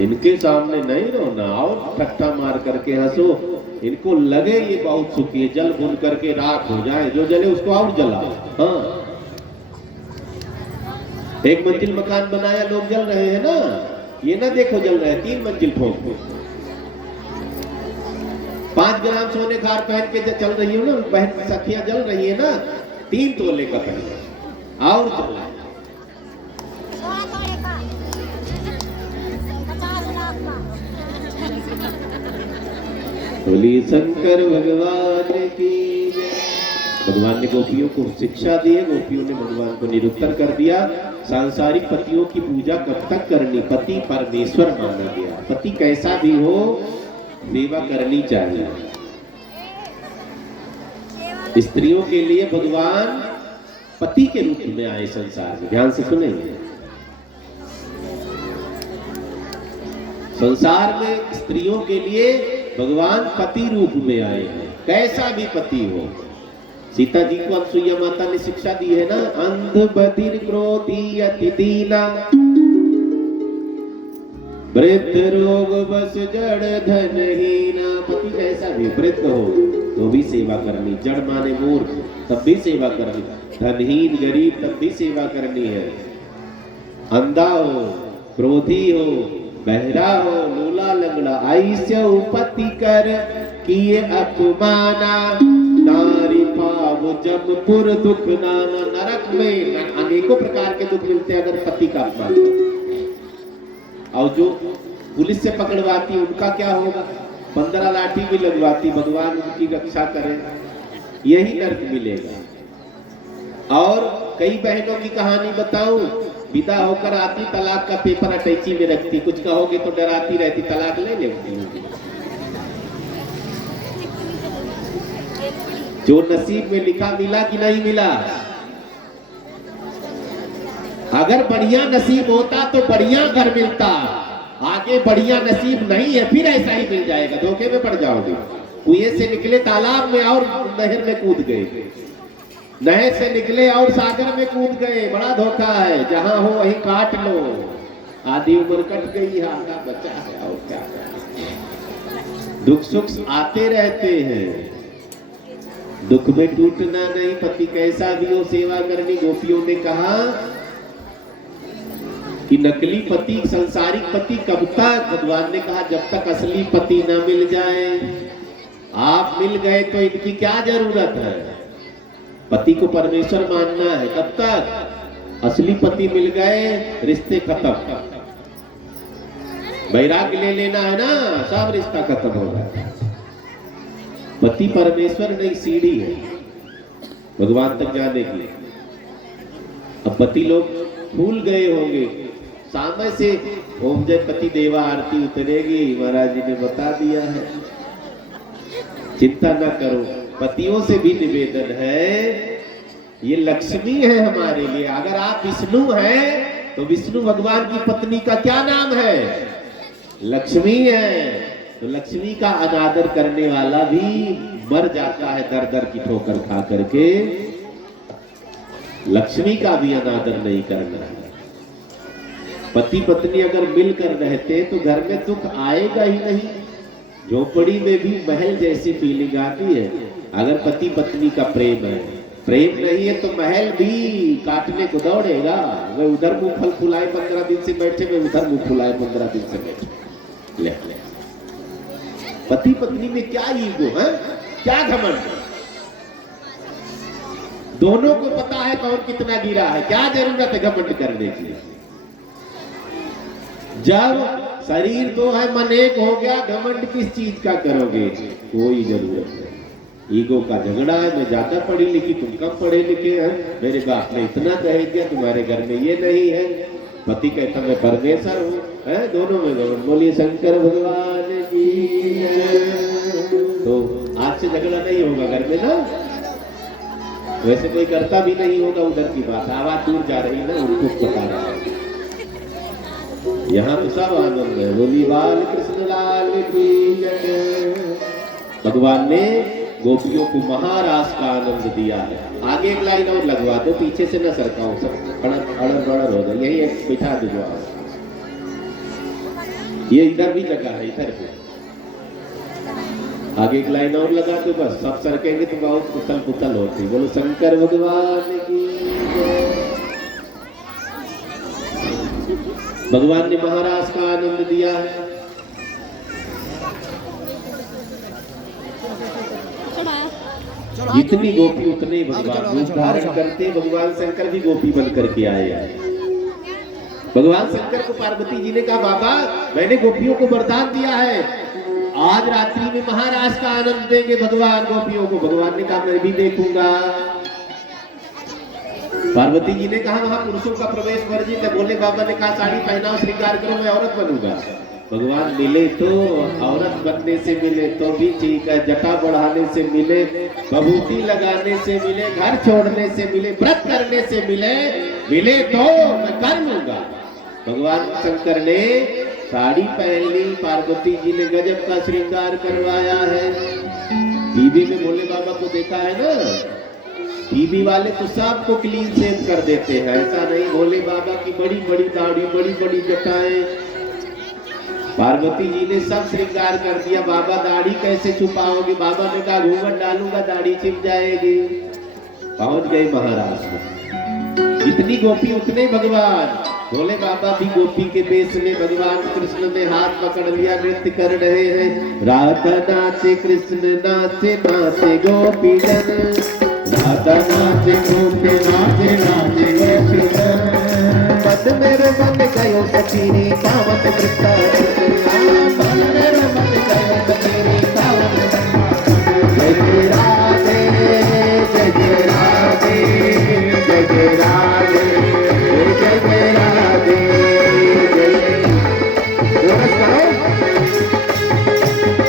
इनके सामने नहीं रोना, और ठट्ठा मार करके हंसो। इनको लगे ये बहुत सुखी है, जल भुन करके राख हो जाए, जो जले उसको और जला। हाँ, एक मंजिल मकान बनाया, लोग जल रहे हैं ना, ये ना देखो जल रहे हैं, 3 मंजिल ठोक। 5 ग्राम सोने का हार पहन के चल रही हो ना, बहन सखियां जल रही है ना, 3 तोले का पहन और जला। बोली शंकर भगवान की। भगवान ने गोपियों को शिक्षा दी है, गोपियों ने भगवान को निरुत्तर कर दिया। सांसारिक पतियों की पूजा कब तक करनी, पति परमेश्वर माना गया। पति कैसा भी हो, सेवा करनी चाहिए। स्त्रियों के लिए भगवान पति के रूप में आए संसार में, ध्यान से सुनेंगे। संसार में स्त्रियों के लिए भगवान पति रूप में आए हैं, कैसा भी पति हो। सीता जी को अनसुईया माता ने शिक्षा दी है ना, अंध बधिर क्रोधी अति दीना, वृद्ध रोग बस जड़ धनहीना। पति कैसा भी, वृद्ध हो तो भी सेवा करनी, जड़ माने मूर्ख तब भी सेवा करनी, धनहीन गरीब तब भी सेवा करनी है। अंधा हो, क्रोधी हो, बहरा हो, लूला लंगड़ा, ऐसे उपति कर किए अपमाना, नारी पाव जमपुर दुख नाना। नरक में अनेकों प्रकार के दुख मिलते हैं अगर पति का अपमान। और जो पुलिस से पकड़वाती उनका क्या होगा, 15 लाठी भी लगवाती, भगवान उनकी रक्षा करे, यही नरक मिलेगा। और कई बहनों की कहानी बताऊं, विदा होकर आती, तलाक का पेपर अटैची में रखती, कुछ कहोगे तो डराती रहती, तलाक ले लेती। जो नसीब में लिखा मिला कि नहीं मिला। अगर बढ़िया नसीब होता तो बढ़िया घर मिलता, आगे बढ़िया नसीब नहीं है, फिर ऐसा ही मिल जाएगा, धोखे में पड़ जाओगे। कुएं से निकले तालाब में और नहर में कूद गए, नहर से निकले और सागर में कूद गए, बड़ा धोखा है। जहां हो वहीं काट लो, आधी उम्र कट गई, आधा बचा है, और क्या। दुख सुख आते रहते हैं, दुख में टूटना नहीं। पति कैसा भी हो, सेवा करनी। गोपियों ने कहा कि नकली पति, संसारिक पति कब तक, भगवान ने कहा जब तक असली पति न मिल जाए। आप मिल गए तो इनकी क्या जरूरत है, पति को परमेश्वर मानना है। कब तक, असली पति मिल गए रिश्ते खत्म, वैराग्य ले लेना है ना, सब रिश्ता खत्म हो गया। पति परमेश्वर नहीं, सीढ़ी है भगवान तक जाने की। अब पति लोग भूल गए होंगे, सामने से ओम जय पति देवा आरती उतरेगी, महाराज जी ने बता दिया है। चिंता न करो, पतियों से भी निवेदन है, ये लक्ष्मी है हमारे लिए। अगर आप विष्णु हैं तो विष्णु भगवान की पत्नी का क्या नाम है, लक्ष्मी है। तो लक्ष्मी का अनादर करने वाला भी मर जाता है दर दर की ठोकर खा करके। लक्ष्मी का भी अनादर नहीं करना है। पति पत्नी अगर मिलकर रहते तो घर में दुख आएगा ही नहीं। झोपड़ी में भी महल जैसी फीलिंग आती है अगर पति पत्नी का प्रेम है। प्रेम नहीं है तो महल भी काटने को दौड़ेगा। वे उधर मुंह फल फुलाए 15 दिन से बैठे, वे उधर मुंह फुलाए 15 दिन से बैठे। ले पति पत्नी में क्या ईगो है, क्या घमंड। दोनों को पता है कौन कितना गिरा है, क्या जरूरत है घमंड करने की। जब शरीर दो है मन एक हो गया, घमंड किस चीज का करोगे, कोई जरूरत नहीं। ईगो का झगड़ा है, मैं ज्यादा पढ़ी लिखी तुम कम पढ़े लिखे हैं, मेरे बाप ने इतना कह दिया तुम्हारे घर में ये नहीं है। पति कहता मैं परमेश्वर हूँ, है दोनों में घमंड। बोलिए शंकर भगवान की। तो आज से झगड़ा नहीं होगा घर में ना, वैसे कोई करता भी नहीं होगा उधर की बात। आवाज दूर जा रही है ना, उनको बता रहा है। यहाँ तो सब आनंद है। बोली बाल कृष्ण लाल की जय। भगवान ने गोपियों को महारास का आनंद दिया है। आगे एक लाइन और लगवा दो, पीछे से न सरकाओ, सब अड़र बड़र हो जाए, यही एक बिठा दो। ये इधर भी लगा है, इधर भी। आगे एक लाइन और लगा दो बस, सब सरकेंगे तो बहुत उथल पुथल होती। बोलो शंकर भगवान की जय। भगवान ने महाराज का आनंद दिया है। जितनी गोपी उतने भगवान रूप धारण करते। भगवान शंकर भी गोपी बन करके आए हैं। भगवान शंकर को पार्वती जी ने कहा, बाबा मैंने गोपियों को वरदान दिया है, आज रात्रि में महाराज का आनंद देंगे भगवान गोपियों को। भगवान ने कहा, मैं भी देखूंगा। पार्वती जी ने कहा, वहां पुरुषों का प्रवेश वर्जित है। बोले बाबा ने कहा, साड़ी पहनाओ, श्रृंगार करो, मैं औरत बनूंगा। भगवान मिले तो औरत बनने से मिले तो भी ठीक है, जटा बढ़ाने से मिले, बबूती लगाने से मिले, घर छोड़ने से मिले, व्रत करने से मिले तो मैं कर लूंगा। भगवान शंकर ने साड़ी पहन ली, पार्वती जी ने गजब का श्रृंगार करवाया है। टीवी में भोले बाबा को देखा है ना, टीवी वाले तो सबको क्लीन शेव कर देते हैं, ऐसा नहीं। भोले बाबा की बड़ी बड़ी दाढ़ी, बड़ी बड़ी जटाएं। पार्वती जी ने सब श्रृंगार कर दिया। बाबा दाढ़ी कैसे छुपाओगे? बाबा ने कहा, घूंघट डालूंगा, दाढ़ी छिप जाएगी। पहुंच गए महाराज में। जितनी गोपी उतने भगवान। भोले बाबा भी गोपी के बेस में, भगवान कृष्ण ने हाथ पकड़ लिया, नृत्य कर रहे हैं। राधा नाचे कृष्ण नाचे, नाचे गोपी जन। राधा नाचे गोपी नाचे, नाचे गोपी जन। मन मेरे मन गयो सखीरी पावन वृंदावन। मन मेरे मन गयो सखीरी पावन वृंदावन। जय जय राधे, जय जय राधे, जय जय राधे, जय जय राधे,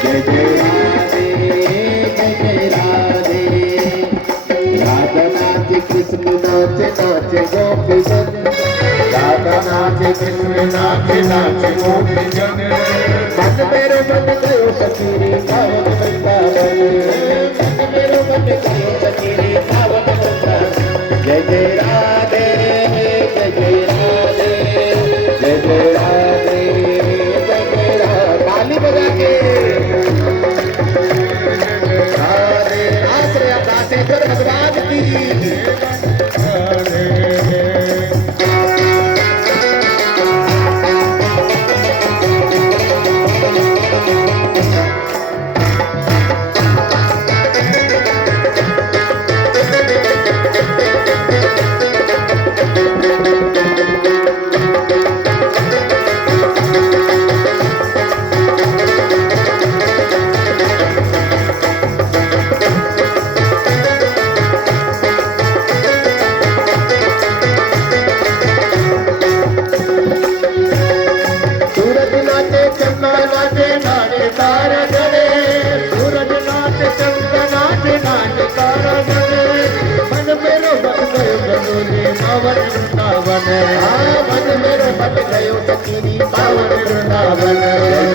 जय जय राधे, जय जय राधे। राधा नाचे कृष्ण नाचे, नाचे गोपी जन। राधा नाचे कृष्ण नाचे, नाचे गोपी जन। मन मेरे मन गयो सखीरी पावन वृंदावन। मन मेरे मन गयो सखीरी पावन वृंदावन। जय जय राधे, जय जय राधे, जय जय राधे, जय जय राधे। ताली बजा के राधे आश्रय दासेश्वर भगवान की। मन मेरो मन गयो सखीरी पावन वृंदावन।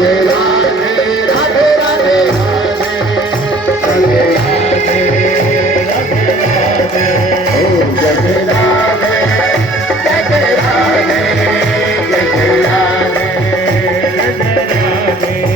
जय राधे राधे राधे राधे राधे राधे, ओ जय राधे, जय जय राधे, जय जय राधे, जय जय राधे।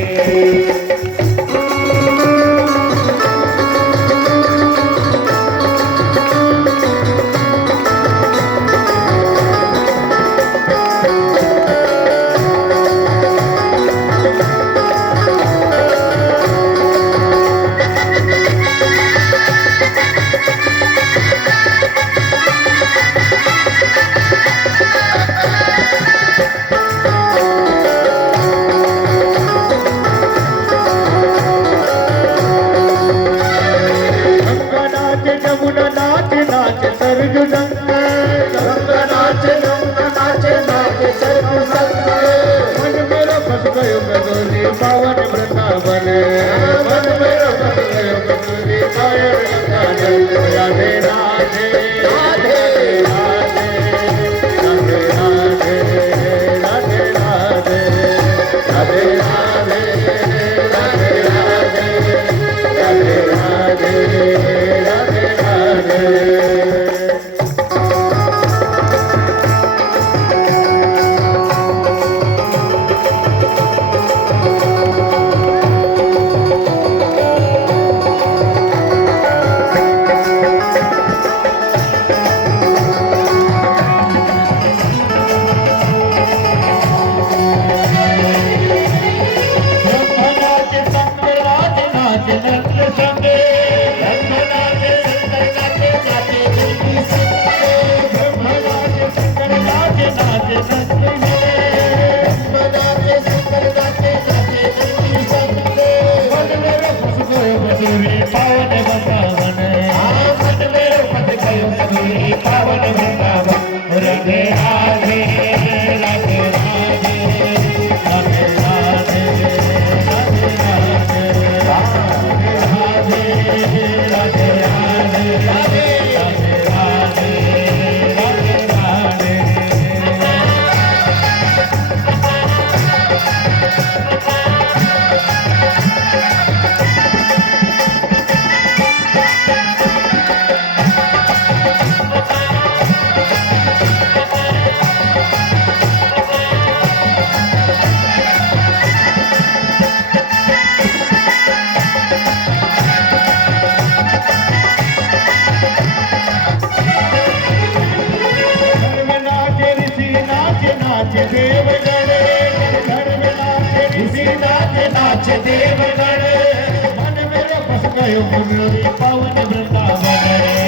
गयो मुरली पावन वृंदावन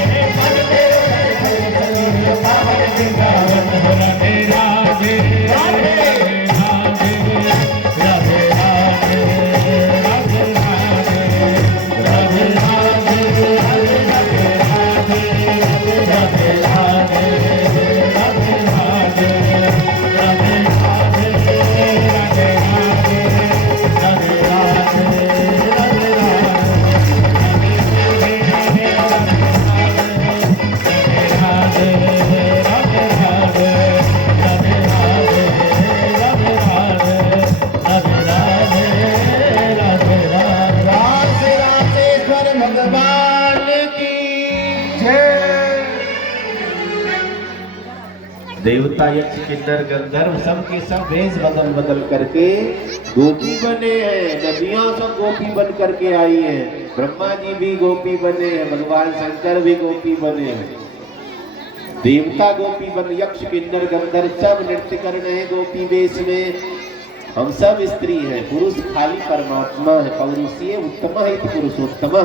रे मन में चली पावन वृंदावन राधे राधे राधे राधे राधे राधे राधे राधे राधे राधे राधे देवता यक्ष किन्नर गंधर्व सब के सब वेश बदल बदल करके गोपी बने हैं। नदियां सब गोपी बन करके आई हैं। ब्रह्मा जी भी गोपी बने हैं, भगवान शंकर भी गोपी बने हैं। देवता गोपी बन, यक्ष किन्नर गंधर्व सब नृत्य कर रहे हैं गोपी वेश में। हम सब स्त्री हैं, पुरुष खाली परमात्मा है। पौरुषीय उत्तम है पुरुषोत्तम।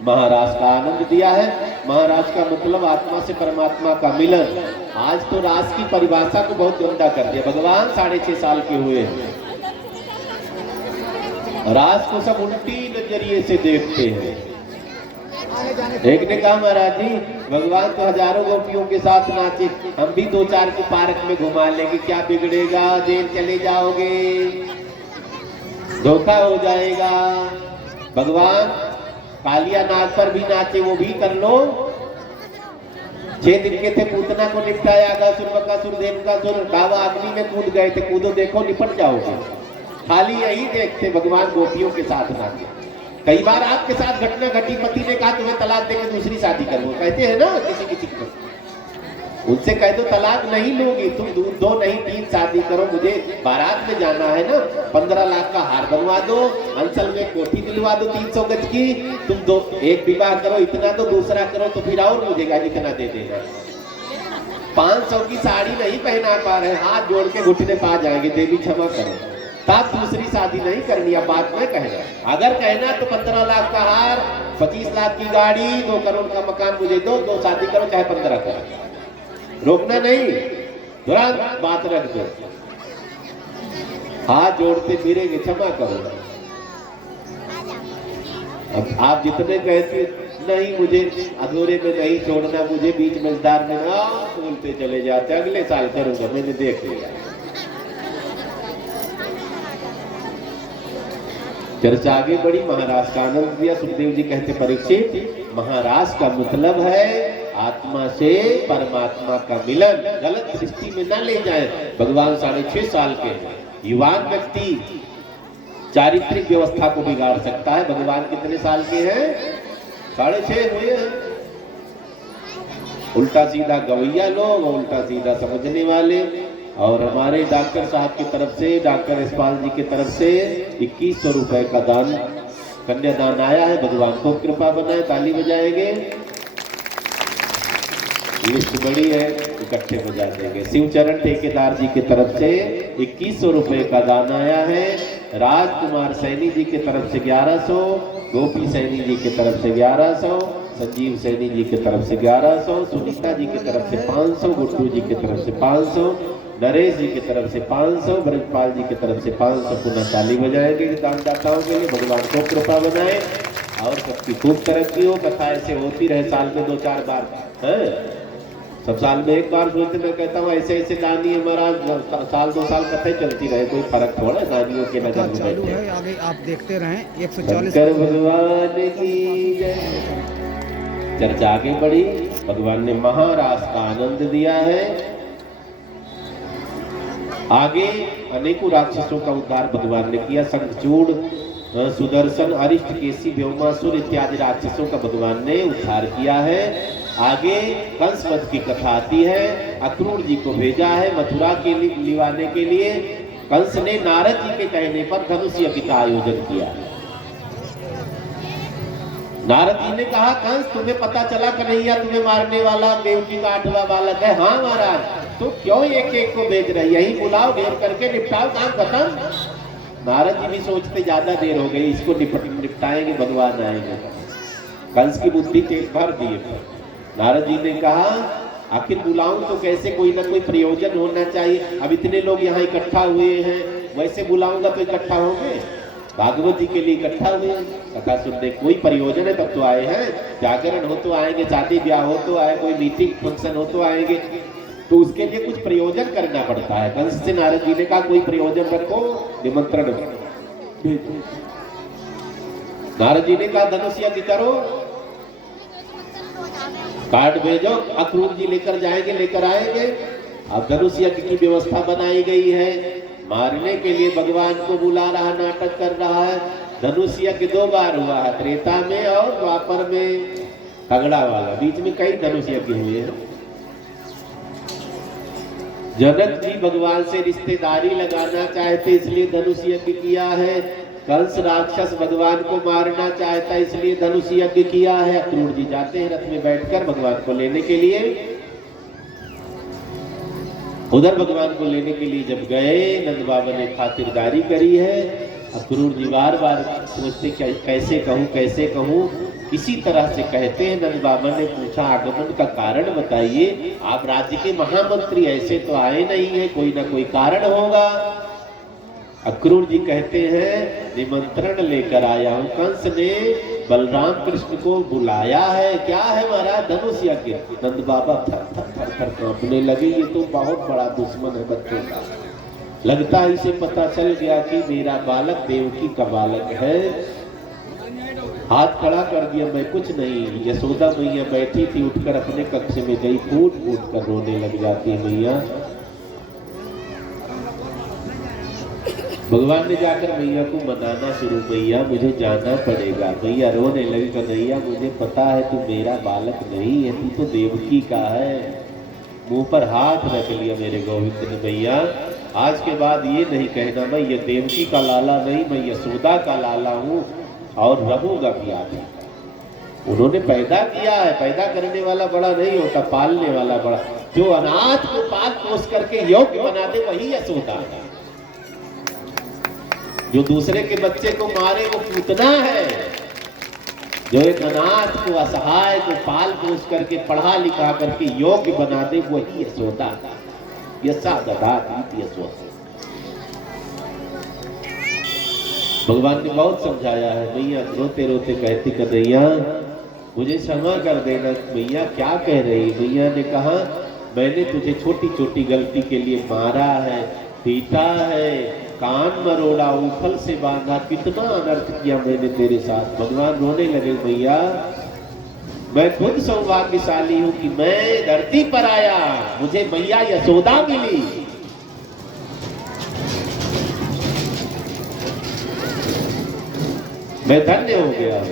महाराज का आनंद दिया है। महाराज का मतलब आत्मा से परमात्मा का मिलन। आज तो रास की परिभाषा को बहुत गंदा कर दिया। भगवान 6.5 साल के हुए हैं, रास को सब उल्टी नजरिए से देखते हैं। एक ने कहा महाराज जी भगवान तो हजारों गोपियों के साथ नाचे, हम भी 2-4 को पार्क में घुमा लेंगे, क्या बिगड़ेगा? जेल चले जाओगे, धोखा हो जाएगा। भगवान कालिया नाग पर भी नाचे, वो भी कर लो। 6 दिन के थे, पूतना को निपटाया, अगासुर धेनुकासुर गावा अग्नि में कूद गए थे, कूदो देखो निपट जाओगे। खाली यही देखते भगवान गोपियों के साथ नाचे। कई बार आपके साथ घटना घटी, पति ने कहा तुम्हें तलाक देकर दूसरी शादी करो, कहते हैं ना किसी को, उनसे कह दो तलाक नहीं लोगी तुम, 2 नहीं 3 शादी करो, मुझे बारात में जाना है ना, 15 लाख का हार बनवा दो, अंचल में कोठी दिलवा दो 300 गज की, तुम 1 विवाह करो, इतना तो दूसरा करो, तो फिर और मुझे इतना दे देगा। 500 की साड़ी नहीं पहना पा रहे, हाथ जोड़ के घुटने पा जाएंगे, देवी क्षमा करो, तब दूसरी शादी नहीं करनी। अब बात में कहना, अगर कहना तो 15 लाख का हार, 25 लाख की गाड़ी, 2 करोड़ का मकान मुझे दो, 2 शादी करो चाहे 15 करो, रोकना नहीं, तुरंत बात रख दो। हाथ जोड़ते फिरेंगे, क्षमा करो। अब आप जितने कहते नहीं मुझे अधूरे में नहीं छोड़ना, मुझे बीच मजदार में ना बोलते चले जाते, अगले साल करूंगा, मैंने देख लिया। चर्चा आगे बढ़ी, महाराज का आनंद दिया। सुखदेव जी कहते परीक्षित, महाराज का मतलब है आत्मा से परमात्मा का मिलन। गलत दृष्टि में न ले जाए। भगवान 6.5 साल के युवान व्यक्ति चारित्रिक व्यवस्था को बिगाड़ सकता है। भगवान कितने साल के हैं? 6.5 हुए हैं। उल्टा सीधा गवैया लोग, उल्टा सीधा समझने वाले। और हमारे डॉक्टर साहब की तरफ से, डॉक्टर यशपाल जी की तरफ से 2100 रुपए का दान, कन्यादान आया है। भगवान को कृपा बनाए, ताली बजाएंगे। लिस्ट बड़ी है, इकट्ठे बजा देंगे। शिवचरण ठेकेदार जी की तरफ से 2100 रुपए का दान आया है। राजकुमार सैनी जी की तरफ से 1100, गोपी सैनी जी की तरफ से 1100, संजीव सैनी जी की तरफ से 1100, सुनीता जी की तरफ से 500, गुड्डू जी की तरफ से 500, नरेश जी की तरफ से 500, ब्रजपाल जी की तरफ से 500। पुनः ताली बजाएंगे दानदाताओं के लिए। भगवान को कृपा बनाए और सबकी खूब तरक्की हो। कथा ऐसे होती रहे, साल में 2-4 बार है, सब साल में 1 बार सोचते। मैं कहता हूँ ऐसे ऐसे दानी हमारा साल 2 साल कथाएं चलती रहे, कोई फर्क थोड़ा दानियों के नजर में चालू है, आगे आप देखते रहें। 140 भगवान की जय। चर्चा आगे बढ़ी। भगवान ने महारास का आनंद दिया है। आगे अनेकों राक्षसों का उद्धार भगवान ने किया। शंखचूड़, सुदर्शन, अरिष्ट, केसी, व्योमासुर इत्यादि राक्षसों का भगवान ने उद्धार किया है। आगे कंस वध की कथा आती है। अक्रूर जी को भेजा है मथुरा के लिए लिवाने के लिए। कंस ने नारद जी के कहने पर धनुष यज्ञ का आयोजन किया। नारद जी ने कहा, कंस तुम्हें पता चला कन्हैया तुम्हें मारने वाला देवकी का 8वां बालक है? हाँ महाराज। तो क्यों एक एक को भेज रहे? यही बुलाओ, घेर करके निपटाओ, काम खत्म। नारद जी भी सोचते ज्यादा देर हो गई, इसको निपटाएंगे, भगवान आएंगे। कंस की बुद्धि के भर दिए। नारद जी ने कहा आखिर बुलाऊं तो कैसे, कोई ना कोई प्रयोजन होना चाहिए। अब इतने लोग यहाँ इकट्ठा हुए हैं, वैसे बुलाऊंगा तो इकट्ठा होंगे? भागवत जी के लिए इकट्ठा हुए, कथा सुनने, कोई प्रयोजन है तब तो आए हैं। जागरण हो तो आएंगे, शादी ब्याह हो तो आए, कोई मीटिंग फंक्शन हो तो आएंगे, तो उसके लिए कुछ प्रयोजन करना पड़ता है। कंस से नारद जी ने कहा कोई प्रयोजन रखो, निमंत्रण। नारद जी ने कहा धनुष यज्ञ करो, कार्ड भेजो, अक्रूर जी लेकर जाएंगे, लेकर आएंगे। अब धनुष यज्ञ की व्यवस्था बनाई गई है, मारने के लिए भगवान को बुला रहा, नाटक कर रहा है। धनुष यज्ञ 2 बार हुआ है, त्रेता में और द्वापर में तगड़ा वाला, बीच में कई धनुष यज्ञ हुए हैं। जनक जी भगवान से रिश्तेदारी लगाना चाहते इसलिए धनुष यज्ञ किया है। कंस राक्षस भगवान को मारना चाहता इसलिए धनुष यज्ञ किया है। अक्रूर जी जाते हैं रथ में बैठकर भगवान को लेने के लिए। उधर भगवान को लेने के लिए जब गए, नंद बाबा ने खातिरदारी करी है। अक्रूर जी बार बार सोचते कैसे कहूँ, कैसे कहूँ, किसी तरह से कहते हैं। नंद बाबा ने पूछा आगमन का कारण बताइए, आप राज्य के महामंत्री, ऐसे तो आए नहीं है, कोई ना कोई कारण होगा। अक्रूर जी कहते हैं निमंत्रण लेकर आया हूं, कंस ने बलराम कृष्ण को बुलाया है। क्या है महाराज? धनुष यज्ञ। नंद बाबा थर थर थर थर कांपने लगे, ये तो बहुत बड़ा दुश्मन है बच्चों का। लगता है इसे पता चल गया कि मेरा बालक देवकी का बालक है। हाथ खड़ा कर दिया, मैं कुछ नहीं। यशोदा मैया बैठी थी, उठकर अपने कक्ष में गई, फूट फूट कर रोने लग जाती है मैया। भगवान ने जाकर मैया को मनाना शुरू, मैया मुझे जाना पड़ेगा। मैया रोने लगी, कन्हैया मुझे पता है तू मेरा बालक नहीं है, तू तो देवकी का है। मुंह पर हाथ रख लिया मेरे गोविंद ने। मैया आज के बाद ये नहीं कहना मैं ये देवकी का लाला नहीं, मैं यशोदा का लाला हूँ और रहूंगा भी आगे। उन्होंने पैदा किया है, पैदा करने वाला बड़ा नहीं होता, पालने वाला बड़ा। जो अनाथ को पाल पोस करके योग्य बना दे वही यशोदा है। जो दूसरे के बच्चे को मारे वो पूतना है। जो एक अनाथ को, असहाय को पाल पोस करके, पढ़ा लिखा करके योग्य बना दे वही यशोदा। यशा ददात यशोदा। भगवान ने बहुत समझाया है। मैया रोते रोते कहती कन्हैया मुझे क्षमा कर देना। मैया क्या कह रही? मैया ने कहा मैंने तुझे छोटी छोटी गलती के लिए मारा है, पीटा है, कान मरोड़ा, उफल से बांधा, कितना अनर्थ किया मैंने तेरे साथ। भगवान रोने लगे, मैया मैं खुद सौभाग्यशाली हूं कि मैं धरती पर आया, मुझे मैया यशोदा मिली। मैं धन्य हो गया,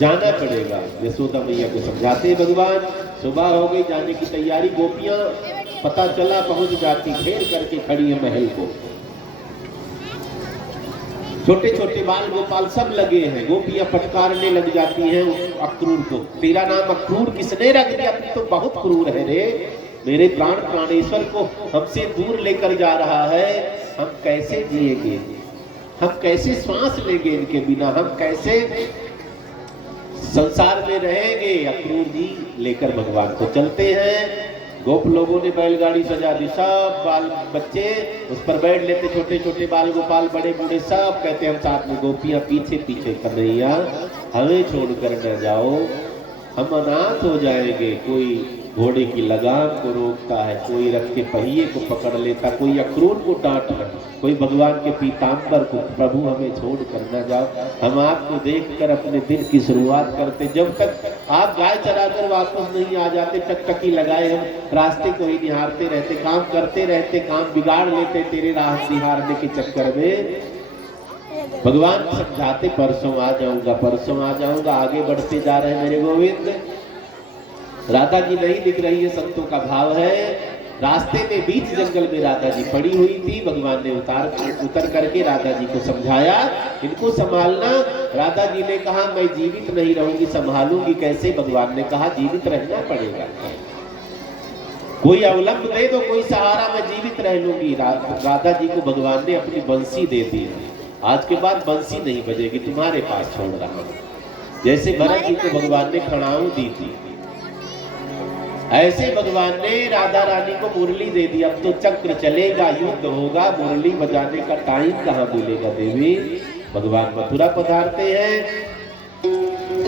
जाना पड़ेगा। यशोदा मैया को समझाते भगवान। सुबह हो गई, जाने की तैयारी। गोपियां पता चला पहुंच जाती, घेर करके खड़ी है महल को। छोटे छोटे बाल गोपाल सब लगे हैं। गोपियां फटकारने लग जाती हैं अक्रूर को। तेरा नाम अक्रूर किसने रख दिया? तू तो बहुत क्रूर है रे। मेरे प्राण प्राणेश्वर को हमसे दूर लेकर जा रहा है। हम कैसे जिएंगे, हम कैसे श्वास लेंगे इनके बिना, हम कैसे संसार में रहेंगे? अक्रूर जी लेकर भगवान को चलते हैं। गोप लोगों ने बैलगाड़ी सजा दी, सब बाल बच्चे उस पर बैठ लेते, छोटे छोटे बाल गोपाल, बड़े बूढ़े सब कहते हम साथ में। गोपियां पीछे पीछे, कन्हैया हमें छोड़कर न जाओ, हम अनाथ हो जाएंगे। कोई घोड़े की लगाम को रोकता है, कोई रथ के पहिए को पकड़ लेता, कोई अक्रूर को डांट रहा, कोई भगवान के पीताम्बर को, प्रभु हमें छोड़ कर न जाओ, हम आपको देखकर अपने दिन की शुरुआत करते। जब तक आप गाय चराकर वापस नहीं आ जाते, टकटकी लगाए हम रास्ते को ही निहारते रहते, काम करते रहते, काम बिगाड़ लेते तेरे राह निहारने के चक्कर में। भगवान समझाते परसों आ जाऊंगा, परसों आ जाऊंगा। आगे बढ़ते जा रहे मेरे गोविंद। राधा जी नहीं दिख रही है, संतों का भाव है। रास्ते में बीच जंगल में राधा जी पड़ी हुई थी। भगवान ने उतर करके राधा जी को समझाया, इनको संभालना। राधा जी ने कहा मैं जीवित नहीं रहूंगी, संभालूंगी कैसे? भगवान ने कहा जीवित रहना पड़ेगा, कोई अवलंब दे दो, कोई सहारा, मैं जीवित रह लूंगी। राधा जी को भगवान ने अपनी बंसी दे दी। आज के बाद बंसी नहीं बजेगी, तुम्हारे पास छोड़ रहा हूं। जैसे भरत जी को भगवान ने खड़ाऊ दी थी, ऐसे भगवान ने राधा रानी को मुरली दे दी। अब तो चक्र चलेगा, युद्ध होगा, मुरली बजाने का टाइम कहां मिलेगा देवी। भगवान मथुरा पधारते हैं,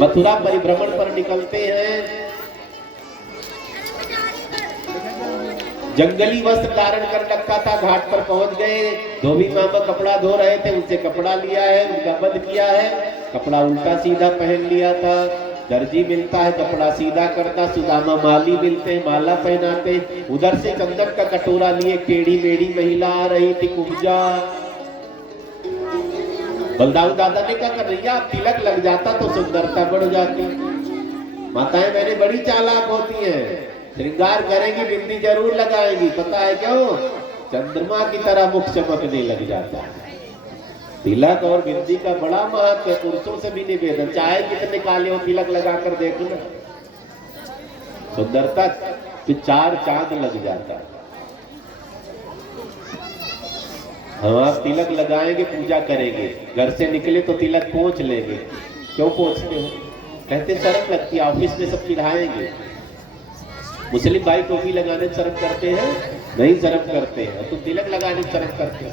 मथुरा परिभ्रमण पर निकलते हैं। जंगली वस्त्र धारण कर रखा था, घाट पर पहुंच गए। धोबी मामा कपड़ा धो रहे थे, उनसे कपड़ा लिया है, उनका बंद किया है, कपड़ा उल्टा सीधा पहन लिया था। दर्जी मिलता है, कपड़ा सीधा करता। सुदामा माली मिलते हैं, माला पहनाते। उधर से चंदन का कटोरा लिए टेढ़ी मेढ़ी महिला आ रही थी, कुब्जा। बलदाऊ दादा ने क्या कर रही है, आप तिलक लग जाता तो सुंदरता बढ़ जाती। माताएं मैंने बड़ी चालाक होती हैं, श्रृंगार करेंगी, बिंदी जरूर लगाएंगी। पता है क्यों? चंद्रमा की तरह मुख चमकने लग जाता है। तिलक और बिंदी का बड़ा महत्व है, पुरुषों से भी निवेदन, चाहे कितने काले हो तिलक लगाकर देखो ना, सुंदरता तो 4 चांद लग जाता है। हम आप तिलक लगाएंगे, पूजा करेंगे, घर से निकले तो तिलक पोंछ लेंगे। क्यों पोंछते हो? कहते शर्म लगती है, ऑफिस में सब चिढ़ाएंगे। मुस्लिम भाई टोपी लगाने में शर्म करते हैं? नहीं शर्म करते हैं। तुम तिलक लगाने में शर्म करते हो,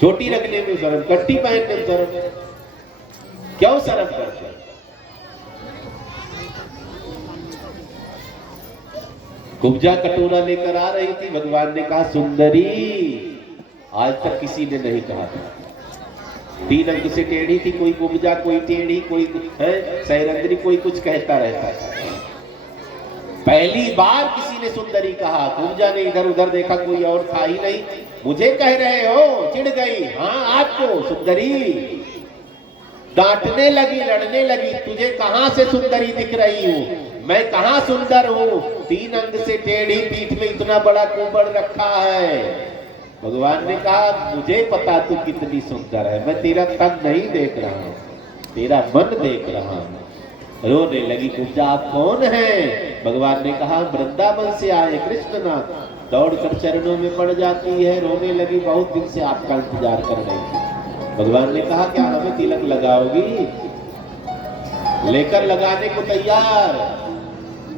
चोटी रखने में शर्म, कट्टी पहनने में शर्म, क्यों शर्म करते? कुब्जा कटोरा लेकर आ रही थी। भगवान ने कहा सुंदरी, आज तक किसी ने नहीं कहा था। 3 अंक से टेढ़ी थी, कोई कुब्जा, कोई टेढ़ी, कोई सैरंद्री, कोई कुछ कहता रहता था। पहली बार किसी ने सुंदरी कहा। कुब्जा ने इधर उधर देखा, कोई और था ही नहीं। मुझे कह रहे हो? चिढ़ गई। हाँ आपको सुंदरी, डांटने लगी, लड़ने लगी। तुझे कहां से सुंदरी दिख रही हूं? मैं कहां सुंदर हूं? 3 अंग से टेढ़ी, पीठ में इतना बड़ा कुबड़ रखा है। भगवान ने कहा मुझे पता तू कितनी सुंदर है, मैं तेरा तन नहीं देख रहा हूं, तेरा मन देख रहा हूं। रोने लगी। कुब्जा आप कौन हैं? भगवान ने कहा वृंदावन से आए कृष्णनाथ। दौड़कर चरणों में पड़ जाती है, रोने लगी। बहुत दिन से आपका इंतजार कर रही थी। भगवान ने कहा क्या हमें तिलक लगाओगी? लेकर लगाने को तैयार,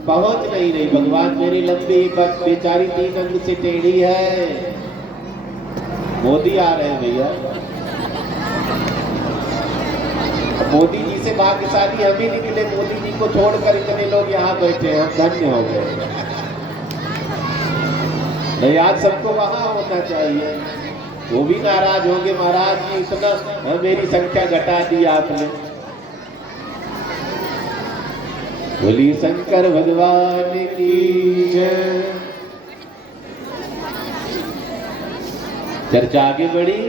पहुंच नहीं रही। भगवान मेरी लंबी बेचारी 3 अंग से टेढ़ी है। मोदी आ रहे हैं भैया, मोदी जी से भाग्यशाली हम ही निकले। मोदी जी को छोड़कर इतने लोग यहाँ बैठे हैं, हम धन्य हो गए। नहीं आज सबको वहां होना चाहिए। वो भी नाराज होंगे, महाराज जी इतना मेरी संख्या घटा दी आपने। बोली शंकर भगवान की जय। चर्चा आगे बढ़ी।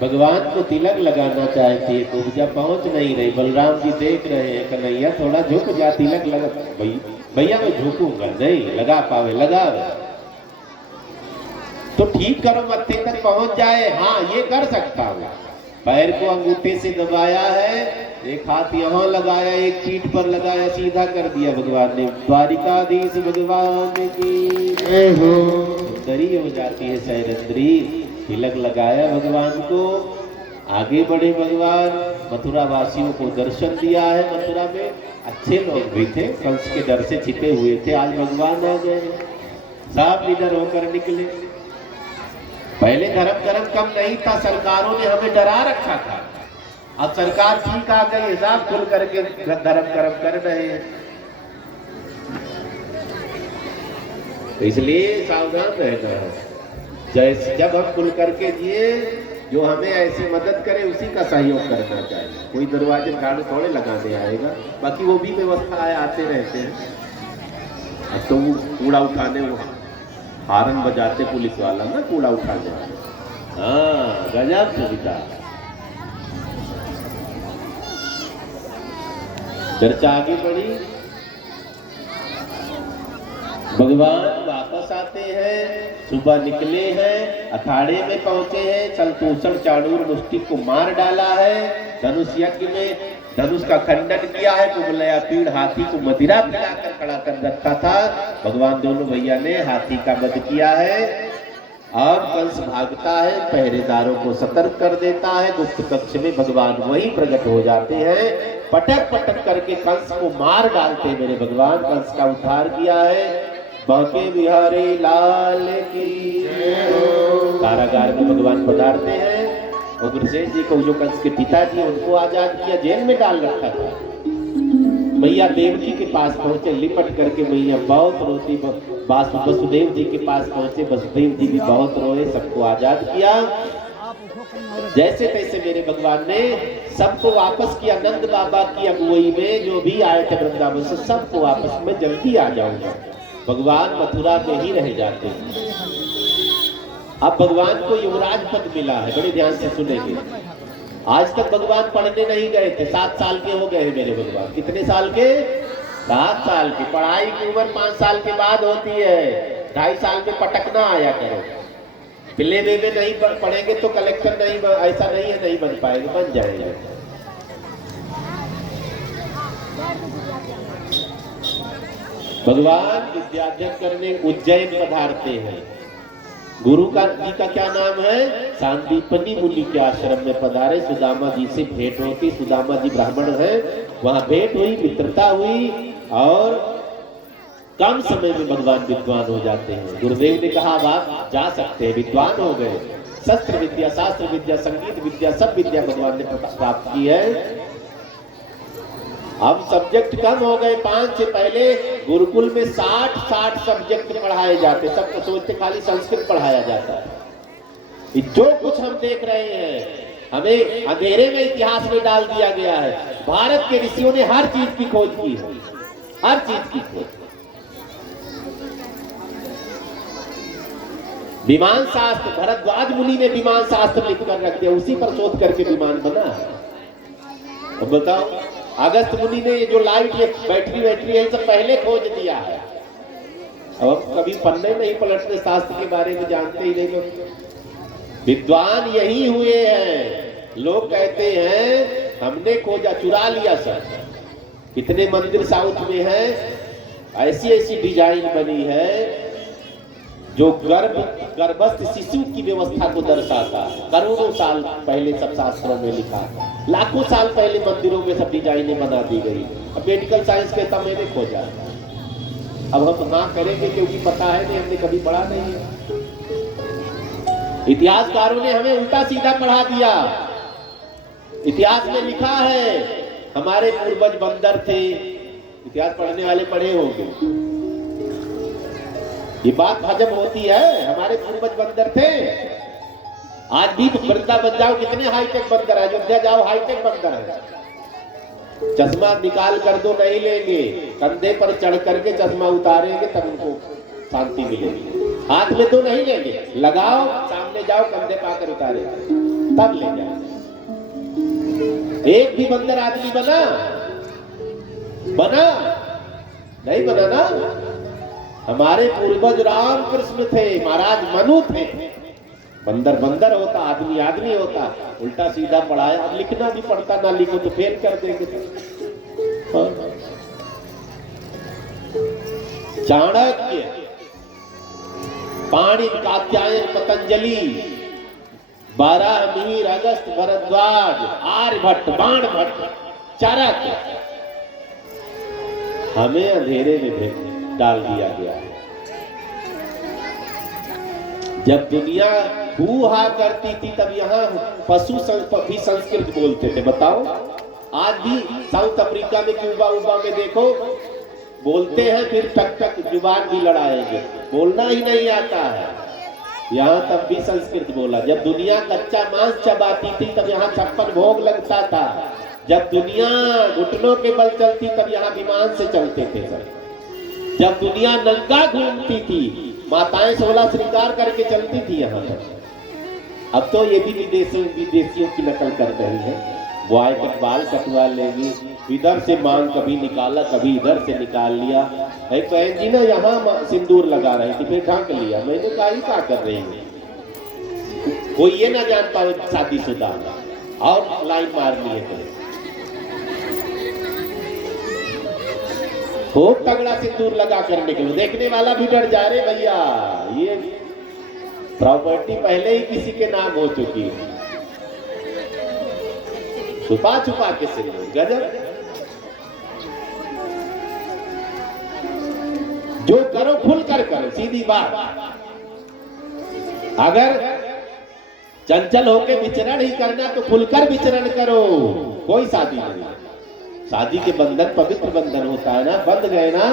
भगवान को तिलक लगाना चाहती है, कुब्जा पहुंच नहीं रही। बलराम जी देख रहे हैं, कन्हैया थोड़ा झुक जा, तिलक लगा। भैया मैं झुकूंगा नहीं, लगा पावे लगा तो ठीक करो, मत्थे तक पहुंच जाए। हाँ ये कर सकता हूँ। पैर को अंगूठे से दबाया है, एक हाथ यहाँ लगाया, एक पीठ पर लगाया, सीधा कर दिया भगवान ने। द्वारिकाधीश भगवान की जय हो। सुंदरी हो जाती है सैरंद्री। तिलक लगाया भगवान को, आगे बढ़े भगवान। मथुरा वासियों को दर्शन दिया है। मथुरा में अच्छे लोग भी थे, कंस के डर से छिपे हुए थे, आज भगवान आ गए, सब निडर होकर निकले। पहले धर्म कम नहीं था, सरकारों ने हमें डरा रखा था। अब सरकार ठीक आ गई, हिसाब खुल करके धर्म कर रहे हैं। इसलिए सावधान रहना है। जैसे जब हम खुल करके जिए, जो हमें ऐसी मदद करे उसी का सहयोग करना चाहिए। कोई दरवाजे गाड़ी थोड़े लगाने आएगा, बाकी वो भी व्यवस्था है, आते रहते हैं। अब तो कूड़ा उठाने वो हारन बजाते पुलिस वाला ना, कूड़ा उठाने वाला। हाँ गजब सुविधा। चर्चा आगे बढ़ी। भगवान वापस आते हैं, सुबह निकले हैं, अखाड़े में पहुंचे हैं। चलतूषण चाणूर मुष्टिक को मार डाला है। धनुष यज्ञ में धनुष का खंडन किया है। कुबलया पीड़ हाथी को मदिरा पिलाकर खड़ा कर रखा था। भगवान दोनों भैया ने हाथी का वध किया है। और कंस भागता है, पहरेदारों को सतर्क कर देता है। गुप्त कक्ष में भगवान वहीं प्रकट हो जाते हैं, पटक पटक करके कंस को मार डालते हैं। मेरे भगवान कंस का उद्धार किया है। बांके बिहारी लाल की कारागार में भगवान पधारते हैं। उग्रसेन जी को, जो कंस के पिताजी, उनको आजाद किया, जेल में डाल रखा था। मैया देवकी के पास पहुंचे, लिपट करके मैया बहुत रोती। वसुदेव जी के पास पहुंचे, वसुदेव जी भी बहुत रोए, सबको आजाद किया। जैसे तैसे मेरे भगवान ने सबको वापस किया। नंद बाबा की अगुवाई में जो भी आए थे वृंदावन से, सबको वापस में जल्दी आ जाऊंगा। भगवान मथुरा में ही रह जाते हैं। अब भगवान को युवराज पद मिला है, बड़े ध्यान से सुनेंगे। आज तक भगवान पढ़ने नहीं गए थे, 7 साल के हो गए हैं मेरे भगवान। कितने साल के? 7 साल की। पढ़ाई की उम्र 5 साल के बाद होती है। 2.5 साल में पटकना आया करो। प्ले वे में नहीं पढ़ेंगे तो कलेक्टर नहीं, ऐसा नहीं है, नहीं बन पाएंगे, बन जाएंगे। भगवान विद्याध्ययन करने उज्जैन पधारते हैं। गुरु का जी का क्या नाम है? सांदीपनी मुनि के आश्रम में पधारे। सुदामा जी से भेंट होती। सुदामा जी ब्राह्मण हैं, वहां भेंट हुई, मित्रता हुई और कम समय में भगवान विद्वान हो जाते हैं। गुरुदेव ने कहा आप जा सकते हैं, विद्वान हो गए। शस्त्र विद्या, शास्त्र विद्या, संगीत विद्या, सब विद्या भगवान ने प्राप्त की है। अब सब्जेक्ट कम हो गए। 5 से पहले गुरुकुल में 60 सब्जेक्ट पढ़ाए जाते। सबको सोचते खाली संस्कृत पढ़ाया जाता है। जो कुछ हम देख रहे हैं, हमें अंधेरे में इतिहास में डाल दिया गया है। भारत के ऋषियों ने हर चीज की खोज की है, हर चीज की खोज। विमान शास्त्र, भरद्वाज मुनि ने विमान शास्त्र लिखकर रख दिया, उसी पर शोध करके विमान बना है। अब बताओ, अगस्त मुनि ने ये जो लाइट, ये बैटरी है, सब पहले खोज दिया है। अब कभी पन्ने नहीं पलटते, शास्त्र के बारे में जानते ही नहीं लोग। विद्वान यही हुए हैं। लोग कहते हैं हमने खोजा, चुरा लिया सर। कितने मंदिर साउथ में है, ऐसी ऐसी डिजाइन बनी है जो गर्भस्थ शिशु की व्यवस्था को दर्शाता है। करोड़ों साल पहले सब शास्त्रों में लिखा है। लाखों साल पहले मंदिरों में सब डिजाइनें बना दी गई। अब मेडिकल साइंस कहता मैंने खोजा। अब हम हाँ करेंगे क्योंकि पता है नहीं, हमने कभी पढ़ा नहीं है। इतिहासकारों ने हमें उल्टा सीधा पढ़ा दिया। इतिहास में लिखा है हमारे पूर्वज बंदर थे। इतिहास पढ़ने वाले पढ़े होंगे, ये बात हजम होती है। हमारे पूर्वज बंदर थे। आज भी वृंदावन जाओ, कितने हाईटेक बंदर है। अयोध्या जाओ, हाईटेक बंदर है। चश्मा निकाल कर दो, नहीं लेंगे। कंधे पर चढ़ करके चश्मा उतारेंगे तब उनको शांति मिलेगी। हाथ में तो नहीं लेंगे, लगाओ, सामने जाओ, कंधे पाकर उतारेंगे तब ले जाओ। एक भी बंदर आदमी बना नहीं बना ना। हमारे पूर्वज राम कृष्ण थे, महाराज मनु थे। बंदर बंदर होता, आदमी आदमी होता। उल्टा सीधा पढ़ाया। अब लिखना भी पड़ता, ना लिखो तो फेल कर देंगे। चाणक्य, पाणिनि, कात्यायन, पतंजलि, बारहमीर, अगस्त, भरद्वाज, आर्यभट्ट, बाणभट्ट, चरक, हमें अंधेरे में डाल दिया गया है। जब दुनिया हूहा करती थी तब यहाँ पशु भी संस्कृत बोलते थे। बताओ, आज भी साउथ अफ्रीका में, क्यूबा उबा में देखो, बोलते हैं, फिर टक टक जुबान भी लड़ाएंगे, बोलना ही नहीं आता है। यहाँ तब भी संस्कृत बोला। जब दुनिया कच्चा मांस चबाती थी तब यहाँ 56 भोग लगता था। जब दुनिया घुटनों के बल चलती तब यहाँ विमान से चलते थे सर। जब दुनिया नंगा घूमती थी, माताएं 16 श्रृंगार करके चलती थी यहाँ पर। अब तो ये भी विदेशियों की नकल कर रही है। बॉय कट, बाल कटवा लेगी, इधर से मांग कभी निकाला, कभी इधर से निकाल लिया। एक बहन जी ना यहाँ सिंदूर लगा रही थी, फिर ढांक लिया। मैंने कहा ये क्या कर रही है? कोई ये ना जान पाओ शादीशुदा और लाइन मारनी है। खूब तगड़ा सिंदूर लगा कर निकलो, देखने वाला भी डर जा रहे भैया। ये प्रॉपर्टी पहले ही किसी के नाम हो चुकी है, छुपा छुपा के से गजब। जो करो खुल कर करो, सीधी बात। अगर चंचल होके विचरण ही करना तो खुलकर विचरण करो, कोई शादी नहीं। शादी के बंधन पवित्र बंधन होता है ना, बंध गए ना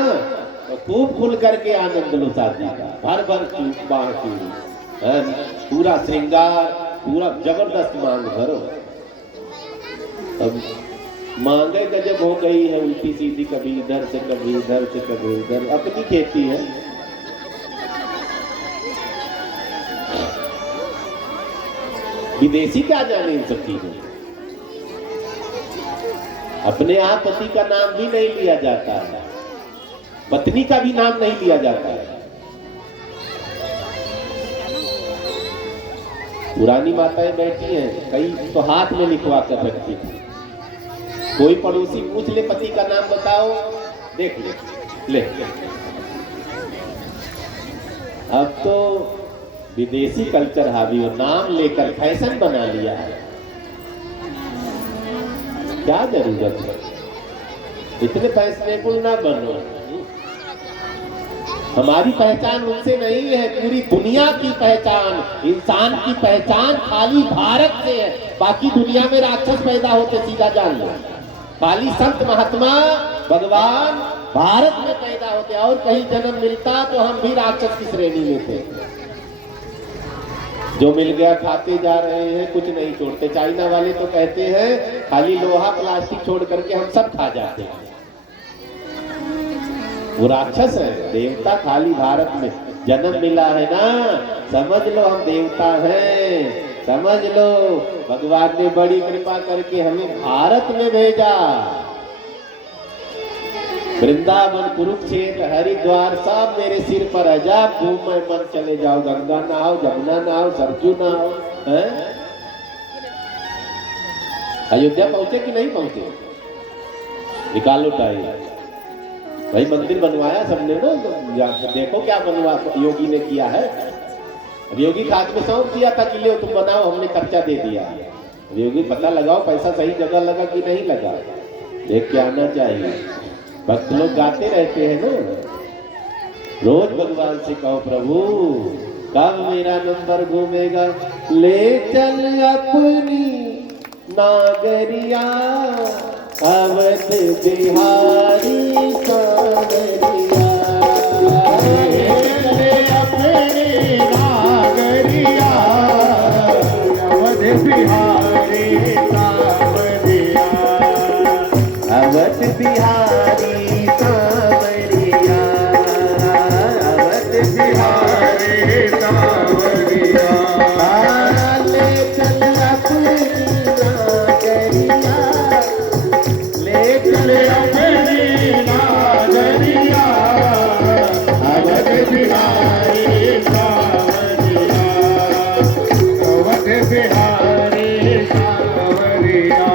तो खूब खुल करके आनंद लो शादी का, भर भर चूक बाकी, पूरा श्रृंगार, पूरा जबरदस्त मांग भरो। अब मांगे गजब हो गई है, उल्टी सीधी, कभी इधर से कभी इधर से कभी इधर, अपनी खेती है। विदेशी क्या जाने इन सब चीजों। अपने आप पति का नाम भी नहीं लिया जाता है, पत्नी का भी नाम नहीं लिया जाता है। पुरानी माताएं बैठी हैं, कई तो हाथ में लिखवा कर रखती थी। कोई पड़ोसी पूछ ले पति का नाम बताओ, देख ले। अब तो विदेशी कल्चर हावी और नाम लेकर फैशन बना लिया है। क्या जरूरत है, इतने फैशनेबल ना बनो। हमारी पहचान उनसे नहीं है, पूरी दुनिया की पहचान, इंसान की पहचान खाली भारत से है। बाकी दुनिया में राक्षस पैदा होते, सीधा जान लो। खाली संत महात्मा भगवान भारत में पैदा होते, और कहीं जन्म मिलता तो हम भी राक्षस की श्रेणी में थे। जो मिल गया खाते जा रहे हैं, कुछ नहीं छोड़ते। चाइना वाले तो कहते हैं खाली लोहा प्लास्टिक छोड़ करके हम सब खा जाते हैं। वो राक्षस है, देवता खाली भारत में जन्म मिला है ना, समझ लो हम देवता हैं, समझ लो भगवान ने बड़ी कृपा करके हमें भारत में भेजा। वृंदावन, कुरुक्षेत्र, हरिद्वार सब मेरे सिर पर है। जब घूम मैं मन चले जाओ, गंगा नहाओ, जमुना नहाओ, सरजू नहाओ। अयोध्या पहुंचे कि नहीं पहुंचे? निकालो टाइम। भाई मंदिर बनवाया सबने ना, देखो क्या बनवा योगी ने किया है। अब योगी खाद में सौंप दिया था कि ले तुम बनाओ, हमने खर्चा दे दिया। योगी पता लगाओ पैसा सही जगह लगा कि नहीं लगा, देख के आना चाहिए। भक्त लोग गाते रहते हैं ना, रोज भगवान से कहो प्रभु कब मेरा नंबर घूमेगा, ले चल अपनी नागरिया अवध बिहारी कांवरिया। ले अपनी नागरिया अवध बिहारी कांवरिया, अवध बिहारी कांवरिया, अवध बिहारी कांवरिया। ले चल अपनी नागरिया, ले चल अपनी नागरिया अवध बिहारी कांवरिया, अवध बिहारी कांवरिया।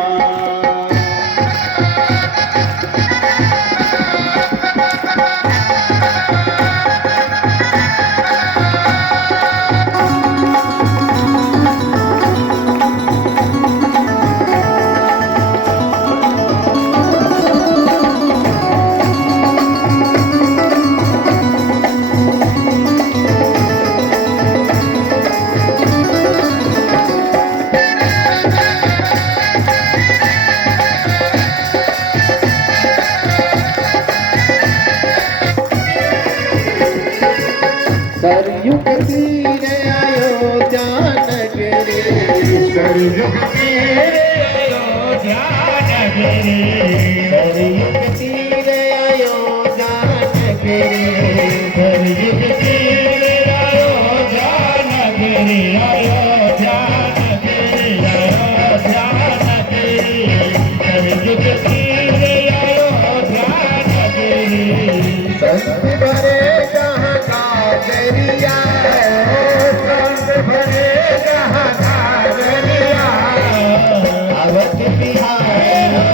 सरयू के तीरे अयोध्या नगरी, सरयू के तीरे अयोध्या नगरी, सरयू के तीरे अयोध्या नगरी, सरयू के तीरे अयोध्या नगरी, अयोध्या नगरी, अयोध्या नगरी, सरयू के तीरे अयोध्या नगरी। संत भरे जहाँ कांवरिया, संत भरे जहाँ कांवरिया, अवध बिहारी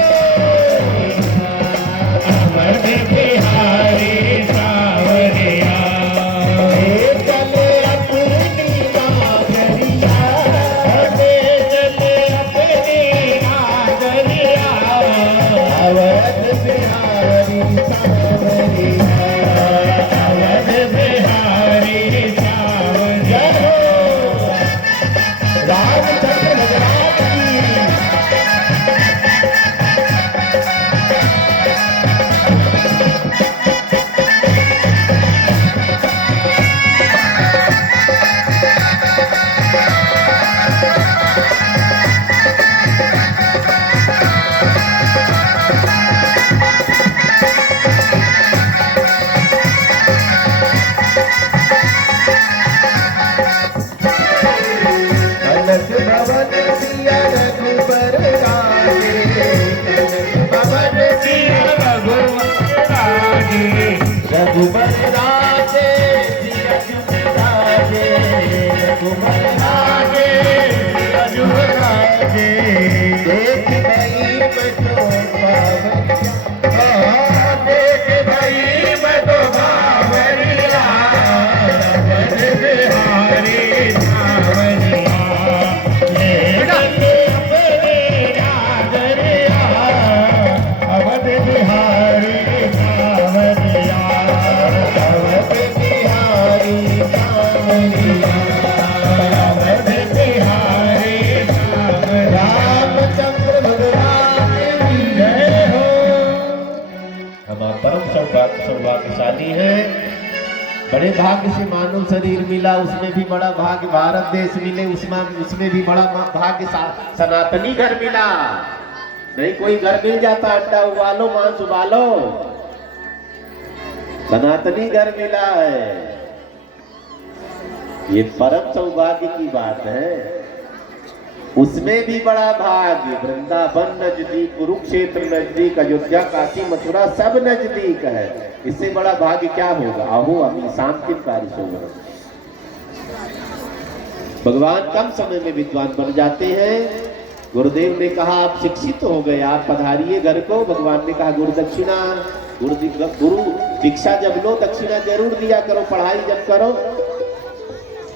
रामचंद्र भगवान की। कनक भवन सिया रघुबर राजे, कनक भवन सिया रघुबर राजे, रघुबर राजे सिया जुग राजे, रघुबर राजे सिया जुग राजे। देख भाई मैं तो बावरिया, देख भाई मैं तो बावरिया, अवध बिहारी सावरिया, ले गए अपने नागरिया, अवध बिहारी सावरिया, अवध बिहारी सावरिया, अवध बिहारी सावरिया। रामचंद्र भगवान की जय हो। हम आप परम सौभाग्यशाली हैं। बड़े भाग्य से मानव शरीर मिला, उसमें भी बड़ा भाग्य भारत देश मिले, उसमें भी बड़ा भाग्य सनातनी घर मिला। नहीं कोई घर मिल जाता अंडा उबालो मांस उबालो, सनातनी घर मिला है। ये परम सौभाग्य की बात है। उसमें भी बड़ा भाग्य, वृंदावन नजदीक, कुरुक्षेत्र नजदीक, अयोध्या काशी मथुरा सब नजदीक है। इससे बड़ा भाग्य क्या होगा। आहो अमी शांति कार्य होगा। भगवान कम समय में विद्वान बन जाते हैं। गुरुदेव ने कहा आप शिक्षित हो गए, आप पधारिए घर को। भगवान ने कहा गुरु दक्षिणा, गुरु दीक्षा जब लो दक्षिणा जरूर दिया करो, पढ़ाई जब करो।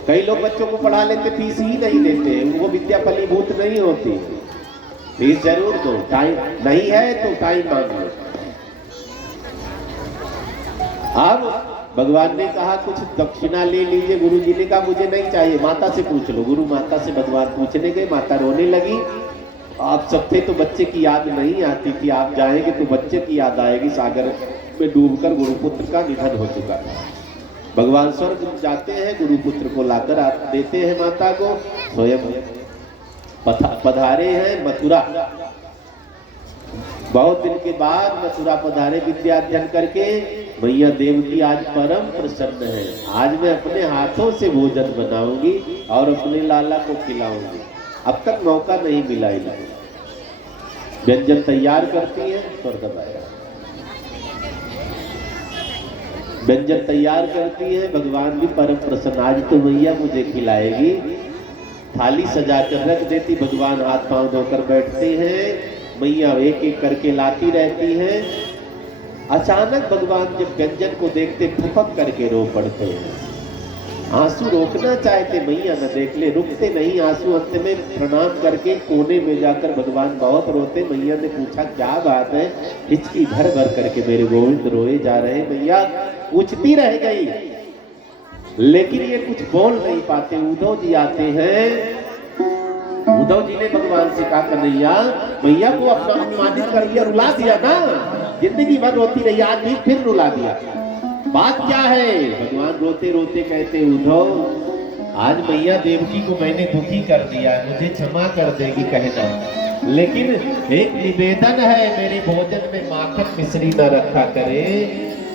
कई लोग बच्चों को पढ़ा लेते, फीस ही नहीं देते, वो विद्या फलीभूत नहीं होती। फीस जरूर दो, टाइम नहीं है तो टाइम मांग लो। अब भगवान ने कहा कुछ दक्षिणा ले लीजिए। गुरु जी ने कहा मुझे नहीं चाहिए, माता से पूछ लो। गुरु माता से भगवान पूछने गए, माता रोने लगी। आप सब थे तो बच्चे की याद नहीं आती थी, आप जाएंगे तो बच्चे की याद आएगी। सागर में डूबकर गुरुपुत्र का निधन हो चुका था। भगवान स्वर्ग जाते हैं, गुरुपुत्र को लाकर देते हैं माता को। स्वयं पधारे हैं मथुरा। बहुत दिन के बाद मथुरा पधारे विद्या अध्ययन करके। मैया देवकी आज परम प्रसन्न है। आज मैं अपने हाथों से भोजन बनाऊंगी और अपने लाला को खिलाऊंगी। अब तक मौका नहीं मिला इन्हें। व्यंजन तैयार करती है, स्वर दबाया। व्यंजन तैयार करती है, भगवान भी परम प्रसन्न। आज तो मैया मुझे खिलाएगी। थाली सजा कर रख देती, भगवान हाथ पांव धोकर बैठते हैं। मैया एक एक करके लाती रहती हैं। अचानक भगवान जब व्यंजन को देखते फपक करके रो पड़ते हैं। आंसू रोकना चाहते, मैया न देख ले, रुकते नहीं आंसू। अंत में प्रणाम करके कोने में जाकर भगवान बहुत रोते। मैया ने पूछा क्या बात है। हिचकी भर भर करके मेरे गोविंद रोए जा रहे। मैया पूछती रह गई, लेकिन ये कुछ बोल नहीं पाते। उद्धव जी आते हैं। उद्धव जी ने भगवान से कहा कन्हैया मैया को अपना अपमानित कर दिया, रुला दिया ना। जिंदगी भर रोती रही, आज भी फिर रुला दिया। बात क्या है। भगवान रोते रोते कहते उद्धव आज मैया देवकी को मैंने दुखी कर दिया, मुझे क्षमा कर देगी कहना। लेकिन एक निवेदन है, मेरे भोजन में माखन मिश्री न रखा करे।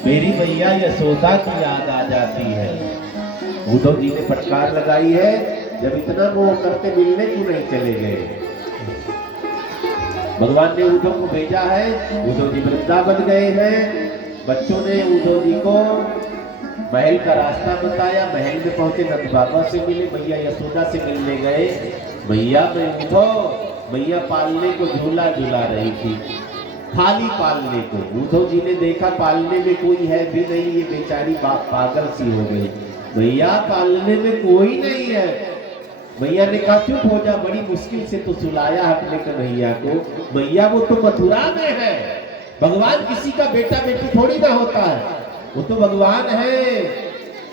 मेरी मैया यशोदा की याद आ जाती है। उद्धव जी ने फटकार लगाई है, जब इतना मोह करते मिलने क्यों नहीं चले गए। भगवान ने उद्धव को भेजा है। उद्धव जी वृंदावन गए हैं। बच्चों ने उद्धव जी को महल का रास्ता बताया। महल में पहुंचे, नंद बाबा से मिले, मैया यशोदा से मिलने गए। मैया में उद्धव मैया पालने को झूला झूला रही थी, खाली पालने को। उद्धव जी ने देखा पालने में कोई है भी नहीं, ये बेचारी पागल सी हो गई। मैया पालने में कोई नहीं है। मैया ने कहा चुप हो जा, बड़ी मुश्किल से तो सुलाया अपने कन्हैया को। मैया वो तो मथुरा में है। भगवान किसी का बेटा बेटी थोड़ी ना होता है, वो तो भगवान है।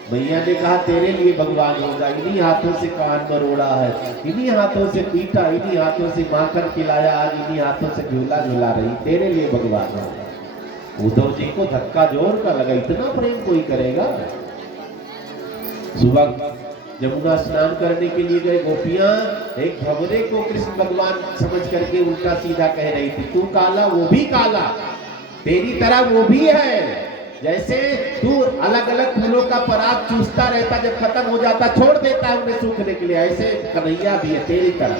मैया ने कहा तेरे लिए भगवान होगा, इन्हीं हाथों से कान मरोड़ा है, इन्हीं हाथों से पीटा, इन्हीं हाथों से माखन खिलाया, आज इन्हीं हाथों से झूला झूला रही, तेरे लिए भगवान होगा। उद्धव जी को धक्का जोर का लगा, इतना प्रेम कोई करेगा। सुबह यमुना स्नान करने के लिए गए गोपियां एक भंवरे को कृष्ण भगवान समझ करके उल्टा सीधा कह रही थी, तू काला वो भी काला, तेरी तरह वो भी है, जैसे तू अलग अलग फूलों का पराग चूसता रहता, जब खत्म हो जाता छोड़ देता है उन्हें सूखने के लिए, ऐसे कन्हैया भी है तेरी तरह।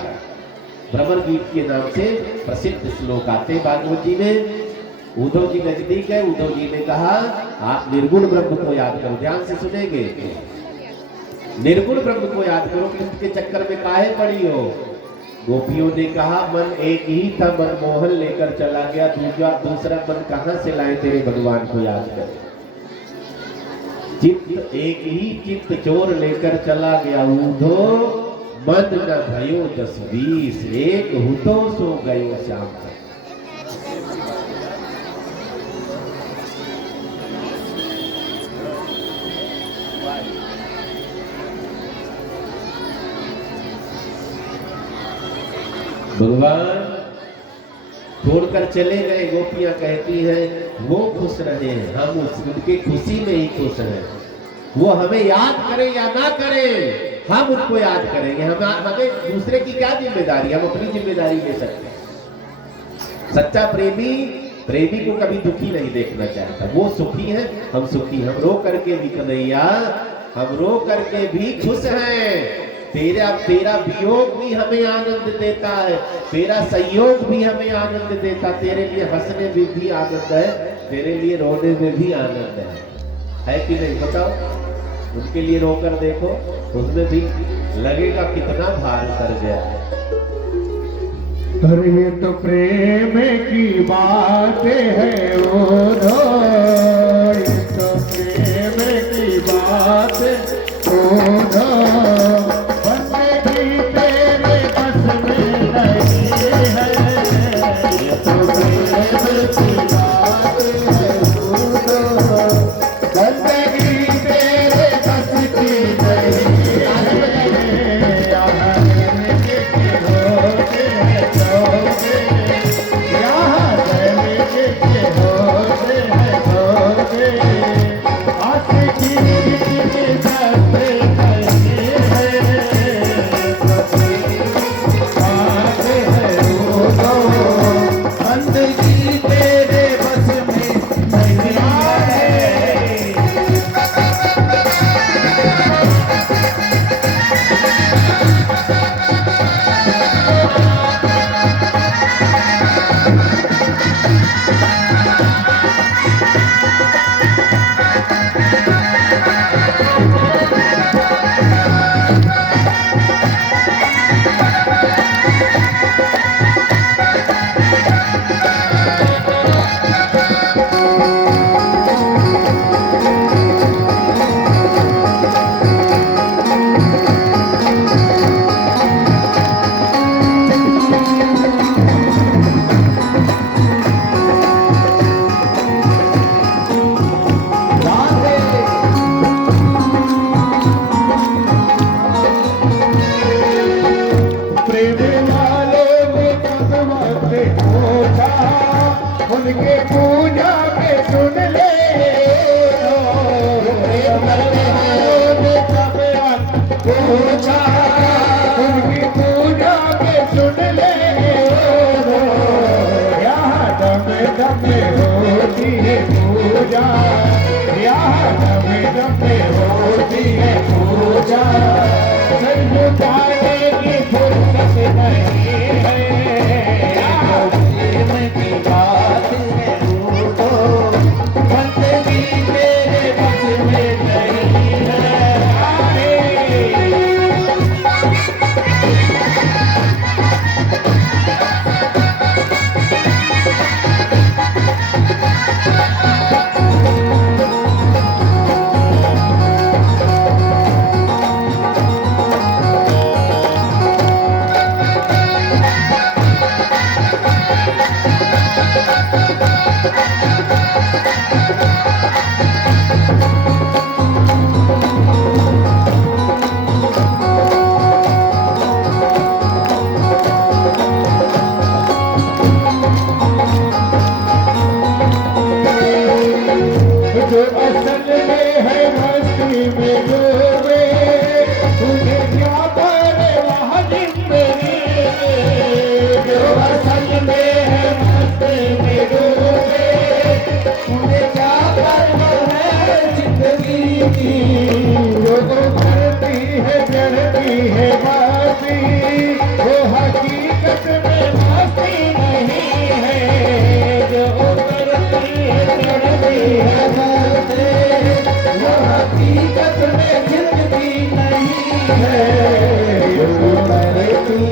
भ्रमर गीत के नाम से प्रसिद्ध श्लोक आते भागवत जी में। उद्धव जी नजदीक है, उद्धव जी ने कहा आप निर्गुण ब्रह्म को याद करो, ध्यान से सुनेंगे, निर्गुण ब्रह्म को याद करो, कृष्ण के चक्कर में काहे पड़ी हो। गोपियों ने कहा मन एक ही था, मन मोहन लेकर चला गया, दूसरा मन कहां से लाए तेरे भगवान को याद कर। चित्त एक ही चित्त चोर लेकर चला गया, उधो मन न भयो 10-20, एक हुतो सो गयो श्याम। भगवान छोड़कर चले गए, गोपियां कहती हैं वो खुश रहे, हम उनकी खुशी में ही खुश हैं, वो हमें याद करें या ना करें हम उनको याद करेंगे, हमें दूसरे की क्या जिम्मेदारी, हम अपनी जिम्मेदारी ले सकते हैं। सच्चा प्रेमी प्रेमी को कभी दुखी नहीं देखना चाहता, वो सुखी है हम सुखी, हम रो करके भी कन्हैया हम रो करके भी खुश हैं, तेरा वियोग भी हमें आनंद देता है, तेरा संयोग भी हमें आनंद देता, तेरे लिए हंसने में भी आनंद है, तेरे लिए रोने में भी आनंद है कि नहीं बताओ। उनके लिए रोकर देखो, उसमें भी लगेगा कितना भार उतर गया। अरे ये तो प्रेम की बात है वो दो, ये तो प्रेम की बात वो दो, उनके पूजा के सुन ले पूजा, उनकी पूजा के सुन ले, यहाँ दम दम होती है पूजा, यहाँ दम दम होती है पूजा, सिर्फ पाने की फुर्सत नहीं है, प्रेम की बात है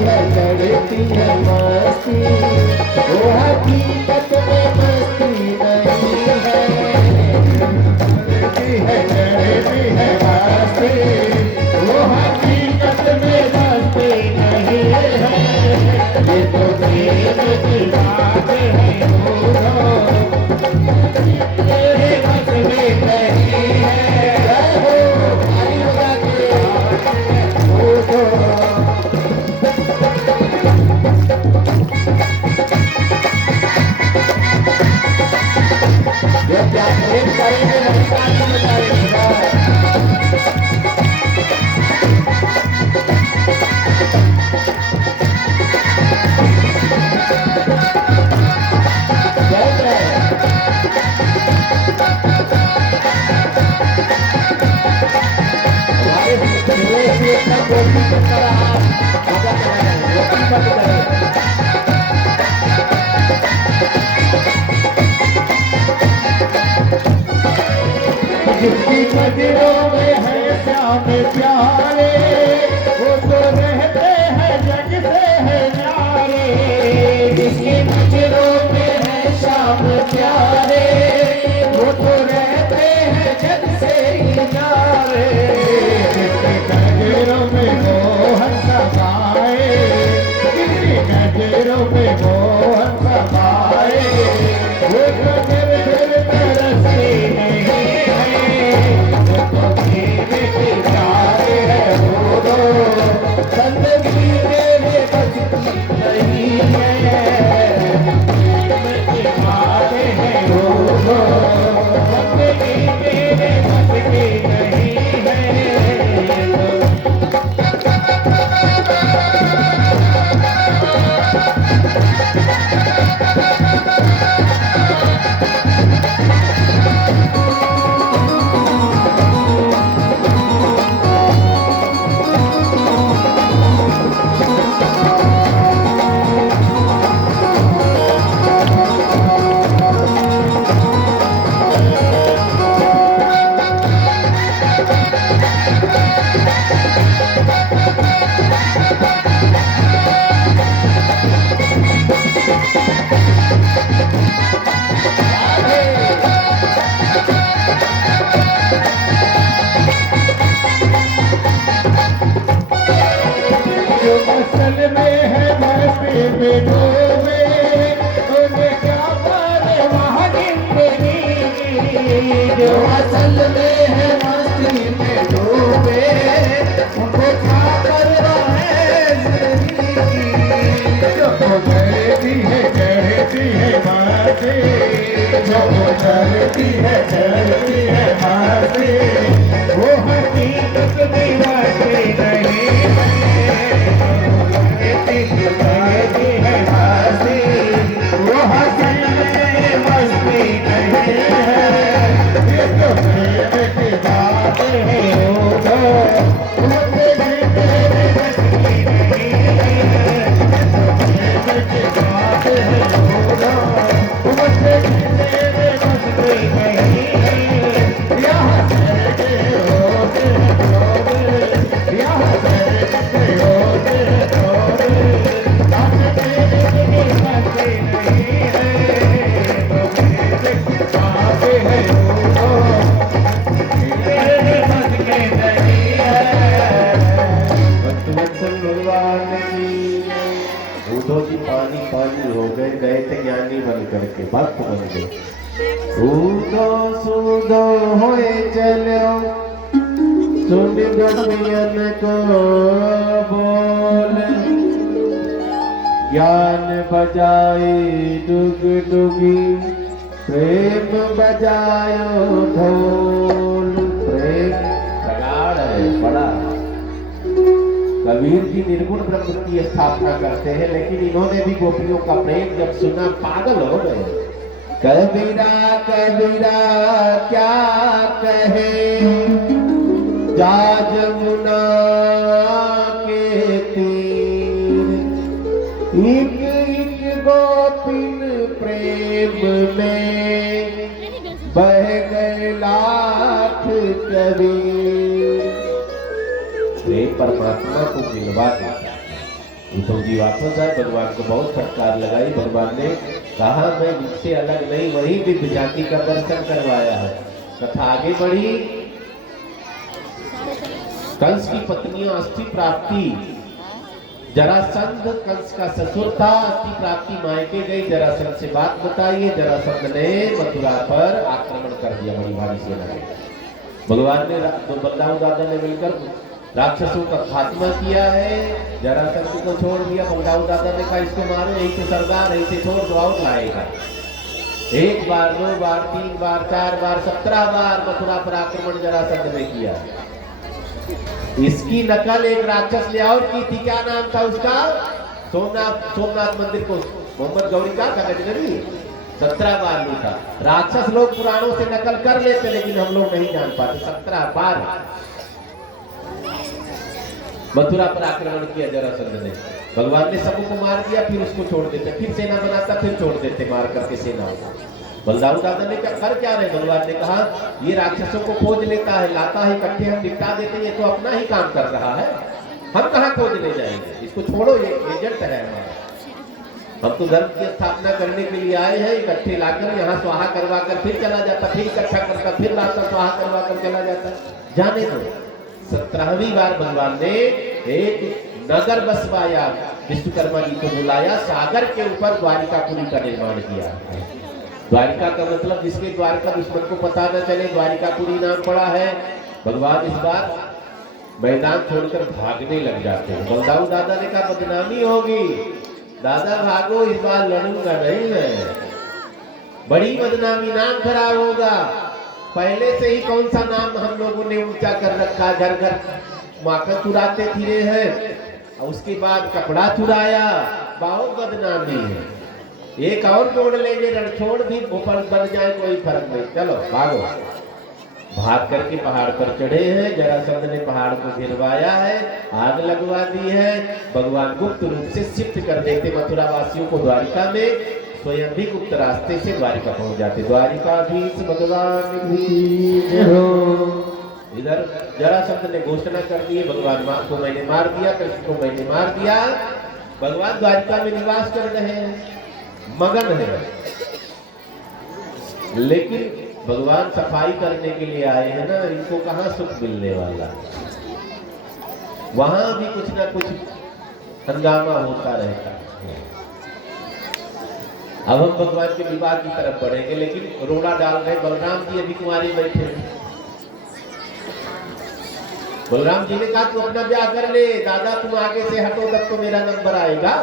है चढ़ती है मस्ती, वो हकीकत में मस्ती नहीं है। चढ़ती है मस्ती, वो हकीकत में मस्ती नहीं है। ये तो प्रेम की बात है तेरे बस में नहीं है। जय हो ताली बजा के जब क्या प्रेम करेंगे नहीं ताली बजाएंगे। जय जय हमारे पूरे से इतना गोपी की तरह आप मजा कराएं, गोपी मत करें। जिसकी नजरों में है श्याम प्यारे, वो तो रहते हैं जग से है न्यारे। जिसकी नजरों में है श्याम प्यारे, वो तो रहते हैं जग से किनारे। जिसकी नजरों में मोहन समाए, जिसकी नजरों में मोहन समाए, वो तो फिर तरसती नहीं है। वो तो जीने की चाह है वो दो, जिंदगी मेरे बस की नहीं है। की बातें हैं वो दो, जिंदगी मेरे बस की नहीं है। जो असल में है मस्ती में डूबे, उन्हें क्या परवाह जिंदगी की। जो असल में है मस्ती में डूबे, उनको क्या परवाह है जिंदगी की। जो चढ़ती है मस्ती, जो चढ़ती है मस्ती, वो हकीकत में मस्ती नहीं है। चढ़ती है मस्ती, वो हकीकत में मस्ती नहीं है। ये तो प्रेम की बात है वो दो, वो तेरे बस की नहीं है। प्रेम की बात है वो दो, वो तेरे बस की नहीं है। यहाँ चढ़ते होते यहाँ चढ़ते होते तेरे बस की नहीं है। तो प्रेम की बात है वो दो, तेरे बस की नहीं है। भक्तवत्सल भगवान की बूढ़ों की पानी पानी हो गए, गए थे ज्ञानी बन करके भक्त बन गए। सूदो सूदो होए चलो, सुन गोपियन को बोल, ज्ञान बजाए डुग डुगी, प्रेम बजायो ढोल। प्रेम प्रगाढ़ है बड़ा। कबीर जी निर्गुण ब्रह्म की स्थापना करते हैं, लेकिन इन्होंने भी गोपियों का प्रेम जब सुना पागल हो गए। कबीरा कबीरा क्या कहे, जा जमुना के तीर, एक एक गोपिन प्रेम में बह गए लाख कबीर। प्रेम परमात्मा को मिलवा देता है। उद्धव जी वापस आए, भगवान को बहुत फटकार लगाई। भगवान ने कहा मैं मुझसे अलग नहीं, वही दिव्य जाति का दर्शन करवाया है। कथा आगे बढ़ी। कंस की पत्नियों अस्थि प्राप्ति, जरासंध कंस का ससुर था, अस्थि प्राप्ति मायके गई, जरासंध से बात बताई। जरासंध ने मथुरा पर आक्रमण कर दिया बड़ी भारी सेना के। भगवान ने बलराम दादा ने मिलकर राक्षसों का खात्मा किया है। जरासंध को छोड़ दिया। बलराम दादा ने कहा इसको मारो, यही से सरदार, यही से छोड़ दो, और लाएगा। 1 बार 2 बार 3 बार 4 बार 17 बार मथुरा पर आक्रमण जरासंध ने किया। इसकी नकल एक राक्षस ने और की थी। क्या नाम था उसका? सोमनाथ मंदिर को मोहम्मद गौरी का गजनवी 17 बार नहीं था। राक्षस लोग पुराणों से नकल कर लेते, लेकिन हम लोग नहीं जान पाते। 17 बार मथुरा पर आक्रमण किया जरासंध ने। भगवान ने सबको मार दिया, फिर उसको छोड़ देते, फिर सेना बनाता, फिर छोड़ देते मार करके सेना को। बलदाऊ दादा ने क्या कर क्या रहे? भगवान ने कहा ये राक्षसों को खोज लेता है, लाता है इकट्ठे, हम निपटा देते, ये तो अपना ही काम कर रहा है, हम कहाँ खोजने जाएंगे, इसको छोड़ो, ये एजेंट है हमारा। हम तो धर्म की स्थापना करने के लिए आए हैं। इकट्ठे लाकर यहाँ स्वाहा करवा कर फिर चला जाता, फिर इकट्ठा करता, फिर लाकर स्वाहा करवा कर चला जाता। जाने दो। 17वीं बार भगवान ने एक नगर बसवाया, विश्वकर्मा जी को बुलाया, सागर के ऊपर द्वारिकापुरी का निर्माण किया। द्वारिका का मतलब जिसके द्वार का दुश्मन को पता न चले, द्वारिकापुरी नाम पड़ा है। भगवान इस बार मैदान छोड़कर भागने लग जाते हैं। बलदाऊ दादा ने कहा बदनामी होगी, दादा भागो, इस बार लड़ूंगा नहीं मैं, बड़ी बदनामी, नाम खराब होगा। पहले से ही कौन सा नाम हम लोगों ने ऊंचा कर रखा, घर घर माखन चुराते फिरे हैं, और उसके बाद कपड़ा चुराया, बहुत बदनामी है। एक और तोड़ लेंगे, रणछोड़ भी ऊपर बन जाए, कोई फर्क नहीं, चलो भागो। भाग करके पहाड़ पर चढ़े हैं। जरासंध ने पहाड़ को गिरवाया है, आग लगवा दी है। भगवान गुप्त रूप से शिफ्ट कर देते मथुरा वासियों को द्वारिका में, स्वयं भी गुप्त रास्ते से द्वारिका पहुंच जाते। द्वारिकाधीश भगवान की जय हो। इधर जरासंध ने घोषणा कर दी, भगवान को मैंने मार दिया, कृष्ण को मैंने मार दिया। भगवान द्वारिका में निवास कर रहे हैं, मगन है। लेकिन भगवान सफाई करने के लिए आए हैं ना, इनको कहां सुख मिलने वाला। वहां भी कुछ ना कुछ हंगामा होता रहता है। अब हम भगवान के विवाह की तरफ बढ़ेंगे, लेकिन रोड़ा डाल रहे बलराम जी अभी कुंवारे बैठे हैं। बलराम जी ने कहा तू अपना ब्याह कर ले, दादा तुम आगे से हटो तब तो मेरा नंबर आएगा।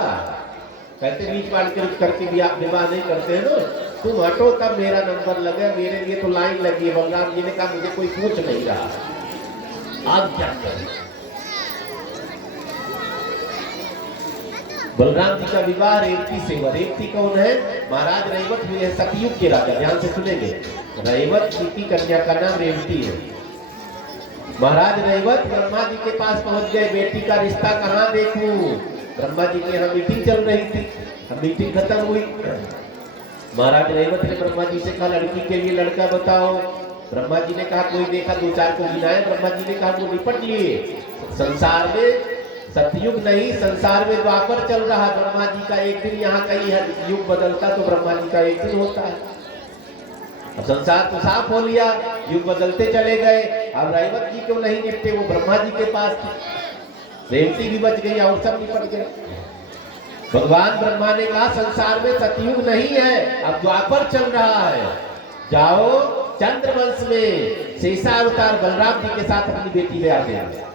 कहते बीच बार करके विवाह नहीं करते हैं ना, तुम हटो तब मेरा नंबर लगे, मेरे लिए तो लाइन लगी है। बलराम जी ने कहा मुझे कोई पूछ नहीं रहा, आप क्या करें। बलराम जी का विवाह रेवती से हुआ। रेवती कौन है? महाराज रैवत हुए हैं सतयुग के राजा, ध्यान से सुनेंगे। रैवत जी की कन्या का नाम रेवती है। महाराज रैवत ब्रह्मा जी के पास पहुंच गए, बेटी का रिश्ता कहाँ देखूं। ब्रह्मा जी के यहाँ मीटिंग चल रही थी, मीटिंग खत्म हुई। महाराज रैवत ने ब्रह्मा जी से कहा लड़की के लिए लड़का बताओ। ब्रह्मा जी ने कहा कोई देखा, 2-4 को गिनाए। ब्रह्मा जी ने कहा वो निपट लिए। संसार में सतयुग नहीं, संसार में द्वापर चल रहा। ब्रह्मा जी का एक दिन यहाँ कहीं है, युग बदलता तो ब्रह्मा जी का एक दिन होता है। अब संसार तो साफ हो लिया, युग बदलते चले गए। अब रैवत जी क्यों नहीं निपटे, वो ब्रह्मा जी के पास थी। रेवती भी बच गई और सब निपट गए। भगवान ब्रह्मा ने कहा संसार में सतयुग नहीं है, अब द्वापर चल रहा है। जाओ चंद्रवंश में शेषावतार बलराम जी के साथ अपनी बेटी ले आते हैं।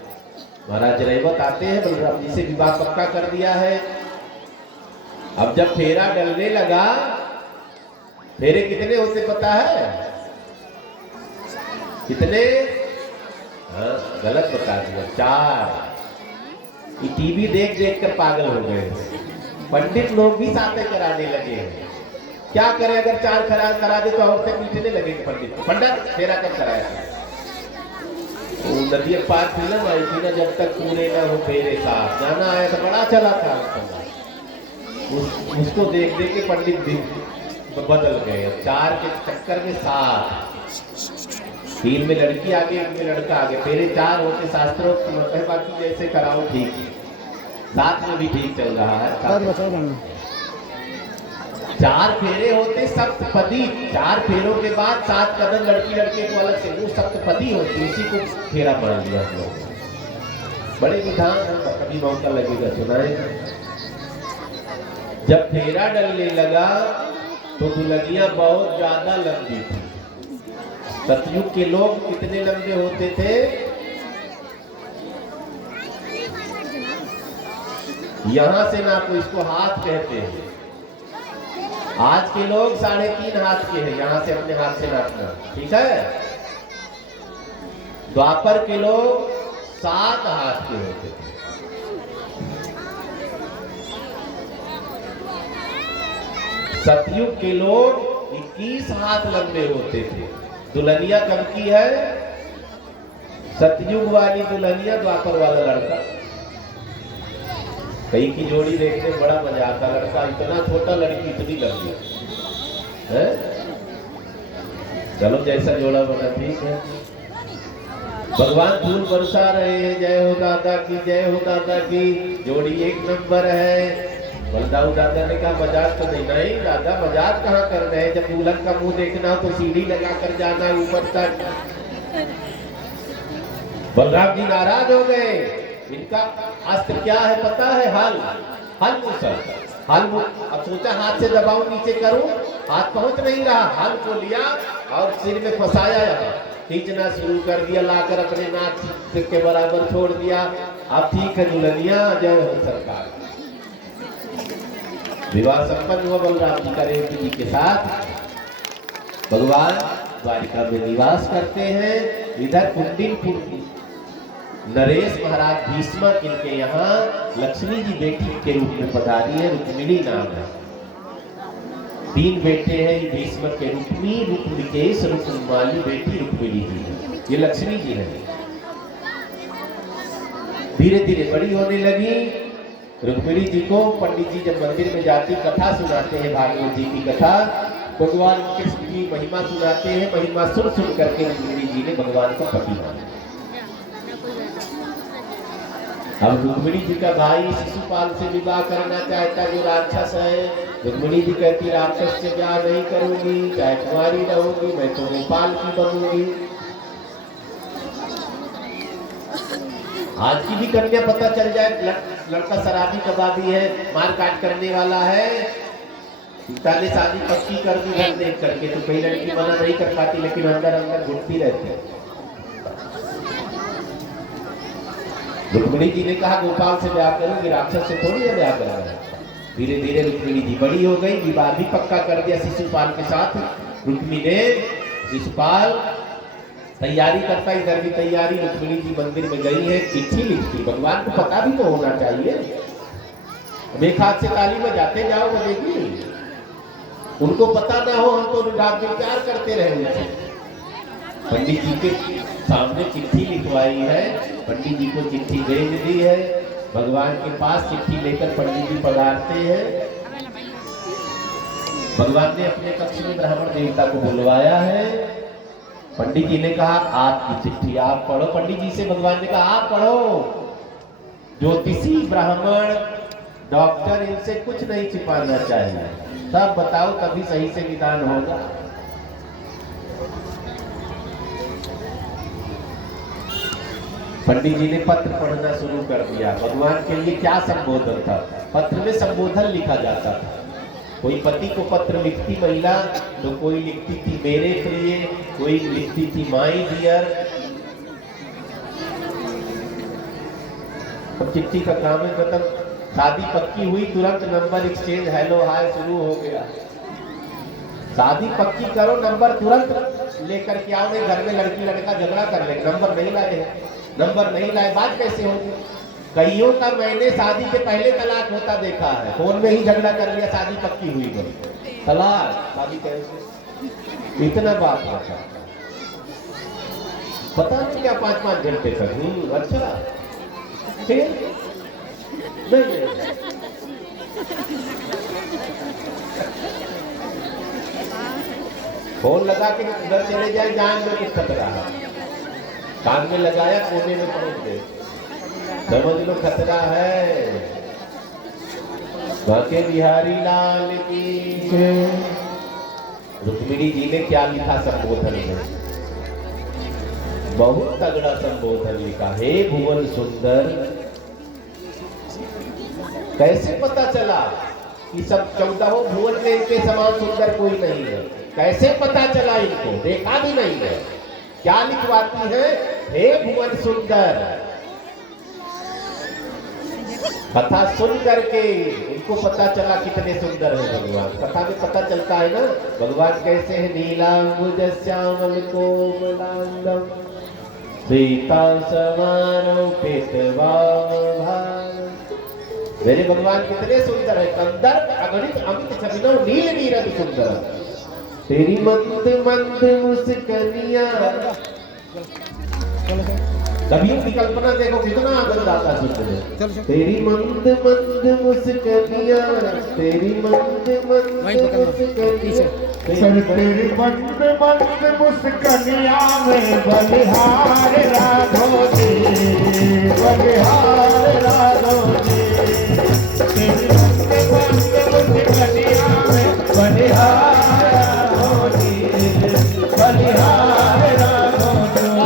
महाराज रैवत आते हैं, बलराम जी से विवाह पक्का कर दिया है। अब जब फेरा डलने लगा, फेरे कितने होते पता है? कितने? हाँ, गलत बता दिया, 4। ये टीवी देख देख कर पागल हो गए। पंडित लोग भी साथे कराने लगे हैं। क्या करें, अगर 4 करा दे तो और से पीछने लगेंगे पंडित। पंडित फेरा कब कराया? वो नदी पार फिल्म आई थी ना, जब तक पूरे ना हो फेरे साथ, गाना आया था, बड़ा चला था। उसको देख देख के पंडित बदल गए। 4 के चक्कर में 7, 3 में लड़की आगे, 1 में लड़का आगे। फेरे 4 होते शास्त्रोक्त, बाकी जैसे कराओ ठीक। साथ में भी ठीक चल रहा है। बस बचाओ बना। 4 फेरे होते सप्तपदी, 4 फेरों के बाद 7 कदम लड़की लड़के को अलग से, वो सप्तपदी होती, उसी को फेरा मान लिया हम लोग। बड़े विधान है, कभी मौका लगेगा सुनाए। जब फेरा डलने लगा तो दुल्हनियां बहुत ज्यादा लंबी थी। सतयुग के लोग कितने लंबे होते थे? यहां से नापो, इसको हाथ कहते हैं। आज के लोग 3.5 हाथ के हैं, यहां से अपने हाथ से नापना, ठीक है। द्वापर के लोग 7 हाथ के होते थे। सतयुग के लोग 21 हाथ लंबे होते थे। दुल्हनिया कब की है? सतयुग वाली दुल्हनिया, द्वापर वाला लड़का। कई की जोड़ी देखने में बड़ा मजा आता, लड़का इतना छोटा, लड़की इतनी लंबी है। चलो जैसा जोड़ा बना ठीक है। भगवान फूल बरसा रहे हैं, जय हो दादा की, जय हो दादा की। जोड़ी 1 नंबर है। बलदाऊ दादा ने कहा मजाक तो नहीं दादा, मजाक कहाँ कर रहे हैं, जब दुल्हन का मुंह देखना हो तो सीढ़ी लगा कर जाना है ऊपर तक। बलराम जी नाराज हो गए। इनका अस्त्र क्या है पता है? हल मुसल। अब सोचा हाथ से दबाऊं, नीचे करूं, हाथ पहुंच नहीं रहा। हल को लिया और सिर में फंसाया, खींचना शुरू कर दिया, लाकर अपने नाक के बराबर छोड़ दिया। अब ठीक है दुल्हनिया, जय हो सरकार। विवाह संपन्न हुआ बलराम जी का रेवती जी के साथ। भगवान द्वारिका में निवास करते हैं। इधर कुंडिनपुर नरेश महाराज भीष्म, इनके यहाँ लक्ष्मी जी बेटी के रूप में पधारी है। रुक्मिणी नाम है। 3 बेटे हैं भीष्म के, रुक्मी, रुक्मिकेश, रुक्माली बेटी रुक्मिणी जी, ये लक्ष्मी जी है। धीरे धीरे बड़ी होने लगी। रुक्मिणी जी को पंडित जी जब मंदिर में जाती कथा सुनाते हैं, भागवत जी की कथा, भगवान कृष्ण की महिमा सुनाते हैं। महिमा सुन सुन करके रुक्मिणी जी ने भगवान को पति माना। अब रुक्मिणी जी का भाई शिशुपाल से विवाह करना चाहता, जो राक्षस है। रुक्मिणी जी कहती राक्षस से ब्याह नहीं करूंगी, चाहे कुंवारी रहूंगी, मैं तो गोपाल की बनूंगी। आज की भी कन्या पता चल जाए, लड़का शराबी कबाबी है, मार काट करने वाला है, पिता ने शादी पक्की कर दी घर देख करके, तो कई लड़की मना नहीं कर पाती, लेकिन अंदर अंदर घुटती रहती है। रुक्मिणी जी ने कहा गोपाल से ब्याह करूंगी, राक्षस से थोड़ी है ब्याह करूंगा। धीरे धीरे रुक्मिणी जी बड़ी हो गई, विवाह भी पक्का कर दिया शिशुपाल के साथ। रुक्मिणी ने शिशुपाल तैयारी करता, इधर भी तैयारी। रुक्मिणी जी मंदिर में गई है, चिट्ठी लिखती। भगवान को पता भी तो होना चाहिए। एक हाथ से ताली में जाते जाओ, वो देखिए उनको पता ना हो, हम तो विचार करते रहे। पंडित जी के सामने चिट्ठी लिखवाई है, पंडित जी को चिट्ठी भेज दी है। भगवान के पास चिट्ठी लेकर पंडित जी पधारते हैं। भगवान ने अपने कक्ष में ब्राह्मण देवता को बुलवाया है। पंडित जी ने कहा आपकी चिट्ठी आप पढ़ो। पंडित जी से भगवान ने कहा आप पढ़ो। ज्योतिषी, ब्राह्मण, डॉक्टर, इनसे कुछ नहीं छिपाना चाहिए, सब बताओ, तभी सही से निदान होगा। पंडित जी ने पत्र पढ़ना शुरू कर दिया। भगवान के लिए क्या संबोधन था? पत्र में संबोधन लिखा जाता था। कोई पति को पत्र लिखती महिला, तो कोई लिखती थी मेरे प्रिय, कोई लिखती थी माय डियर। अब चिट्ठी का काम है खत्म। शादी पक्की हुई, तुरंत नंबर एक्सचेंज, हेलो हाय शुरू हो गया। शादी पक्की करो, नंबर तुरंत लेकर के आओ, नहीं घर में लड़की लड़का झगड़ा कर ले, नंबर नहीं लाए, नंबर नहीं लाए, बात कैसे होगी? कईयों का मैंने शादी के पहले तलाक होता देखा है, फोन में ही झगड़ा कर लिया, शादी पक्की हुई तो तलाक, शादी कैसे, इतना बात होता पता नहीं क्या 5-5 घंटे तक। अच्छा ठीक नहीं, फोन लगा के उधर चले जाए, जान में कुछ खतरा है, कान में लगाया, कोने में पहुंच गए, समझ लो खतरा है। बाके बिहारी लाल की जय। रुक्मिणी जी ने क्या लिखा संबोधन में? बहुत तगड़ा संबोधन लिखा। हे भुवन सुंदर, कैसे पता चला कि सब 14 भुवन में इनके समान सुंदर कोई नहीं है? कैसे पता चला इनको? देखा भी नहीं है। क्या लिखवाती है? हे भुवन सुंदर। कथा सुन करके इनको पता चला कितने सुंदर है भगवान। कथा में पता चलता है ना भगवान कैसे है। नीलांबुज श्यामल कोमलांगम सीता समारो मेरे भगवान कितने सुंदर है। कंदर अगणित अमित छबिनो नील नीरद सुंदर। तेरी मंद मंद मुस्कनिया। कवियों की कल्पना देखो कितना आनंद आता है सुनने। तेरी मंद मंद मुस्कनिया, तेरी मंद मंद मुस्कनिया, तेरी मंद मंद मुस्कनिया में बलिहार राघो जी, बलिहार राघो जी। तेरी मंद मंद मुस्कनिया में बलिहार राघो जी, बलिहार राघो जी।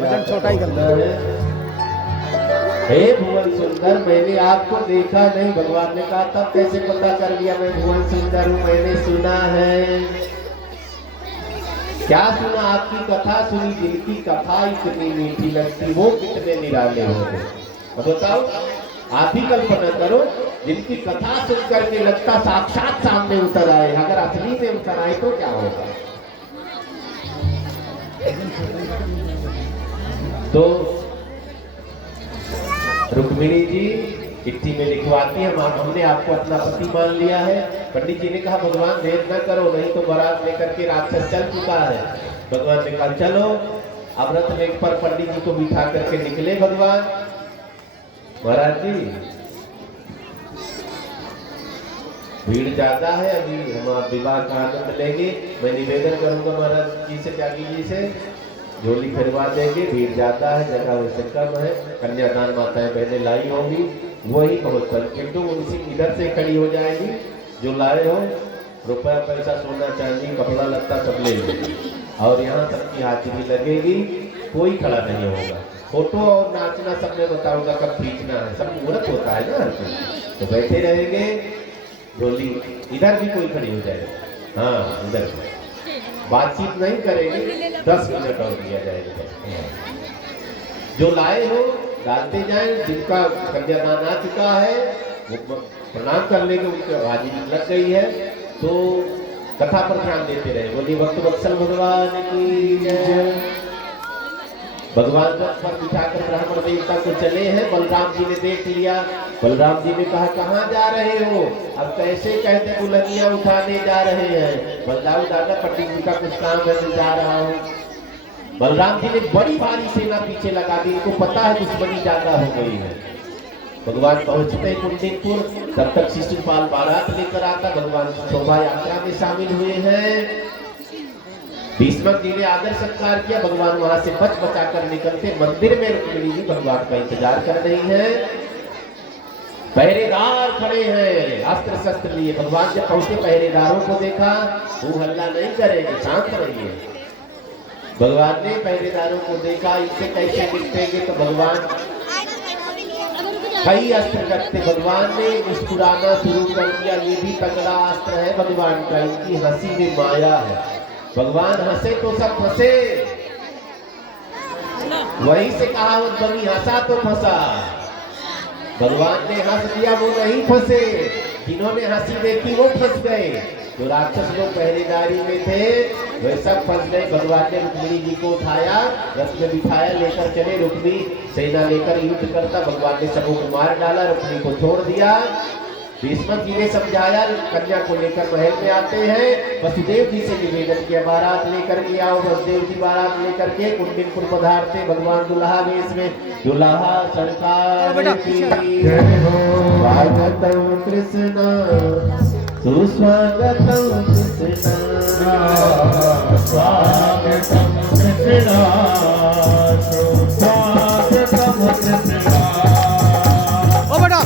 भजन छोटा ही करना है। हे भुवन सुंदर, मैंने आपको देखा नहीं। भगवान ने कहा तब कैसे पता कर लिया मैं भुवन सुंदर हूँ? मैंने सुना है। क्या सुना? आपकी कथा सुनी। जिनकी कथा इतनी मीठी लगती वो कितने निराले होंगे। अब बताओ, आप ही कल्पना करो, जिनकी कथा सुन करके लगता साक्षात सामने उतर आए, अगर असली में उतर आए तो क्या होगा? तो रुक्मिणी जी चिट्ठी में लिखवाती है, हमने आपको अपना पति मान लिया है। पंडित जी ने कहा भगवान भेद न करो, नहीं तो बारात लेकर के राक्षस चल चुका है। भगवान ने कहा चलो। अब रथ में पर पंडित जी को बिठा करके निकले भगवान। महाराज जी भीड़ ज्यादा है, अभी हम आप विवाह का आनंद लेंगे। मैं निवेदन करूंगा महाराज जी से, त्यागी जी से, झोली फिरवा देंगे। भीड़ ज्यादा है, जगह वैसे कम है। कन्यादान माताएं बहनें लाई होंगी, वही बहुत पर किंतु उनसी इधर से खड़ी हो जाएगी। जो लाए हो रुपया पैसा सोना चांदी कपड़ा लत्ता सब ले लेंगे और यहाँ तक की हाजिरी लगेगी। कोई खड़ा नहीं होगा। फोटो और नाचना सब में बताऊंगा कब खींचना है, सब मुहूर्त होता है ना हर कोई। तो बैठे रहेंगे। झोली इधर भी कोई खड़ी हो जाएगी। हाँ इधर बातचीत नहीं करेंगे, 10 मिनट और दिया जाएगा। जो लाए हो डालते जाए। जिनका कन्यादान आ चुका है वो प्रणाम कर लेंगे, उनकी हाजिरी लग गई है तो कथा पर ध्यान देते रहे। बोलिए भक्त वत्सल भगवान की जय। भगवान रथ पर बिठाकर ब्राह्मण देवता को चले हैं। बलराम जी ने देख लिया। बलराम जी ने कहा कहाँ जा रहे हो? अब कैसे कहते बुलंदियां उठाने जा रहे हैं। बलदाऊ दादा पंडित जी का कुछ काम है तो जा रहा हूँ। बलराम जी ने बड़ी भारी सेना पीछे लगा दी, इनको पता है दुश्मनी ज्यादा हो गई है। भगवान पहुंचते कुंडिनपुर, तब तक शिशुपाल बारात लेकर आता, भगवान शोभा यात्रा में शामिल हुए हैं। भीष्मक जी ने आदर सत्कार किया, भगवान वहां से बच बचा कर निकलते, मंदिर में रुक्मिणी जी भगवान का इंतजार कर रही है। पहरेदार खड़े हैं अस्त्र शस्त्र लिए। भगवान जब पहुंचे पहरेदारों को देखा, वो हल्ला नहीं करेंगे, शांत रहिए। भगवान ने पहरेदारों को देखा, इसे कैसे निपटेंगे, तो भगवान कई अस्त्र रखते। भगवान ने मुस्कुराना शुरू कर दिया, ये भी तगड़ा अस्त्र है भगवान का, इनकी हंसी में माया है। भगवान हंसे तो सब फंसे, वहीं से कहावत बनी, हंसा तो फंसा। भगवान ने हंस दिया, वो नहीं फंसे, जिन्होंने हंसी देखी वो फंस गए। जो राक्षस लोग पहरेदारी में थे वे सब फंस गए। भगवान ने रुक्मिणी जी को उठाया, रथ में बिठाया, लेकर चले। रुक्मी सेना लेकर युद्ध करता, भगवान ने सबों को मार डाला, रुक्मिणी को छोड़ दिया। भीष्मक जी ने समझाया, कन्या को लेकर महल में आते हैं। वसुदेव जी से निवेदन किया, बारात लेकर के आओ। वसुदेव जी बारात लेकर के कुंडिनपुर पधारते, भगवान दुल्हा वेश में। दुल्हा सरकार की स्वागतम कृष्ण, सुस्वागतम कृष्ण, स्वागतम कृष्ण, सुस्वागतम कृष्ण। ओ बेटा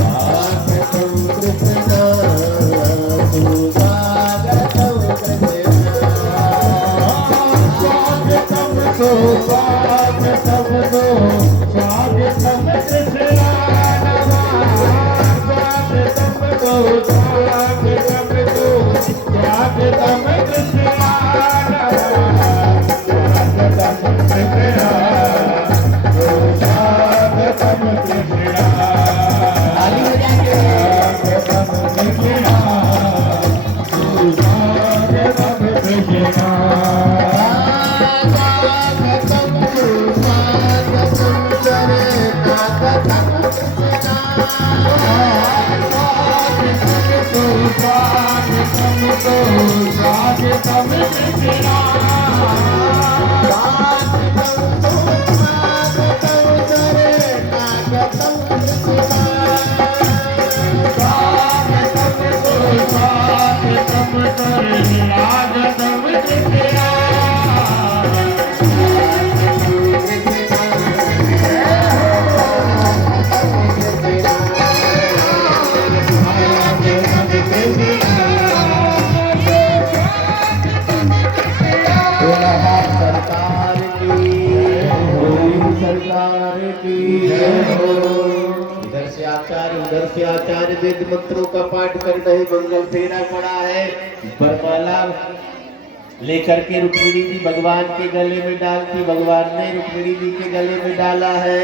उधर से आचार्य वेद मंत्रों का पाठ कर रहे, मंगल फेरा पड़ा है। बरमाला लेकर के रुक्मिणी जी भगवान के गले में डालती, भगवान ने रुक्मिणी जी के गले में डाला है।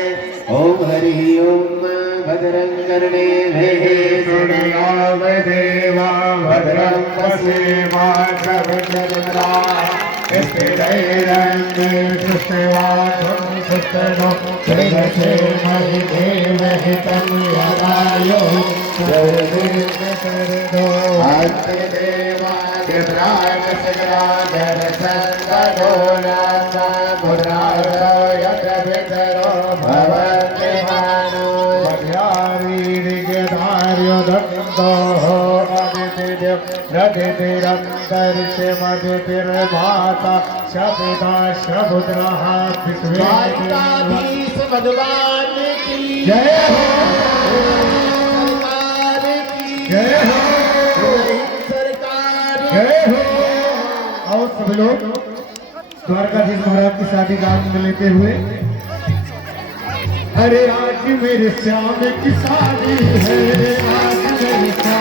ओम हरि ओम भद्रं कर्णेभिः शृणुयाम देवा भद्रं पश्येमाक्षभिर्यजत्राः स्थिरैरङ्गैर्दृष्ट्वाथं सुष्ठुः श्रीरसेमहि देवहितं यदायो जयदीर्घशरदो आत्मदेवाग्रभ्रामसगराधरसन्दगोनाथमुद्रायो भवत्यमानो मध्यारीरिगधार्यो दन्दोः अदितिर्यं नदितिरन्तरिक्षमदितिर्भाता शपिता शबुद्रः द्वारकाधीश भगवान की जय हो, सरकार की जय हो, सरकार जय हो। और सभी लोग द्वारकाधीश महाराज की शादी का आनंद लेते हुए, अरे आज मेरे श्याम की शादी है, आज मेरे श्याम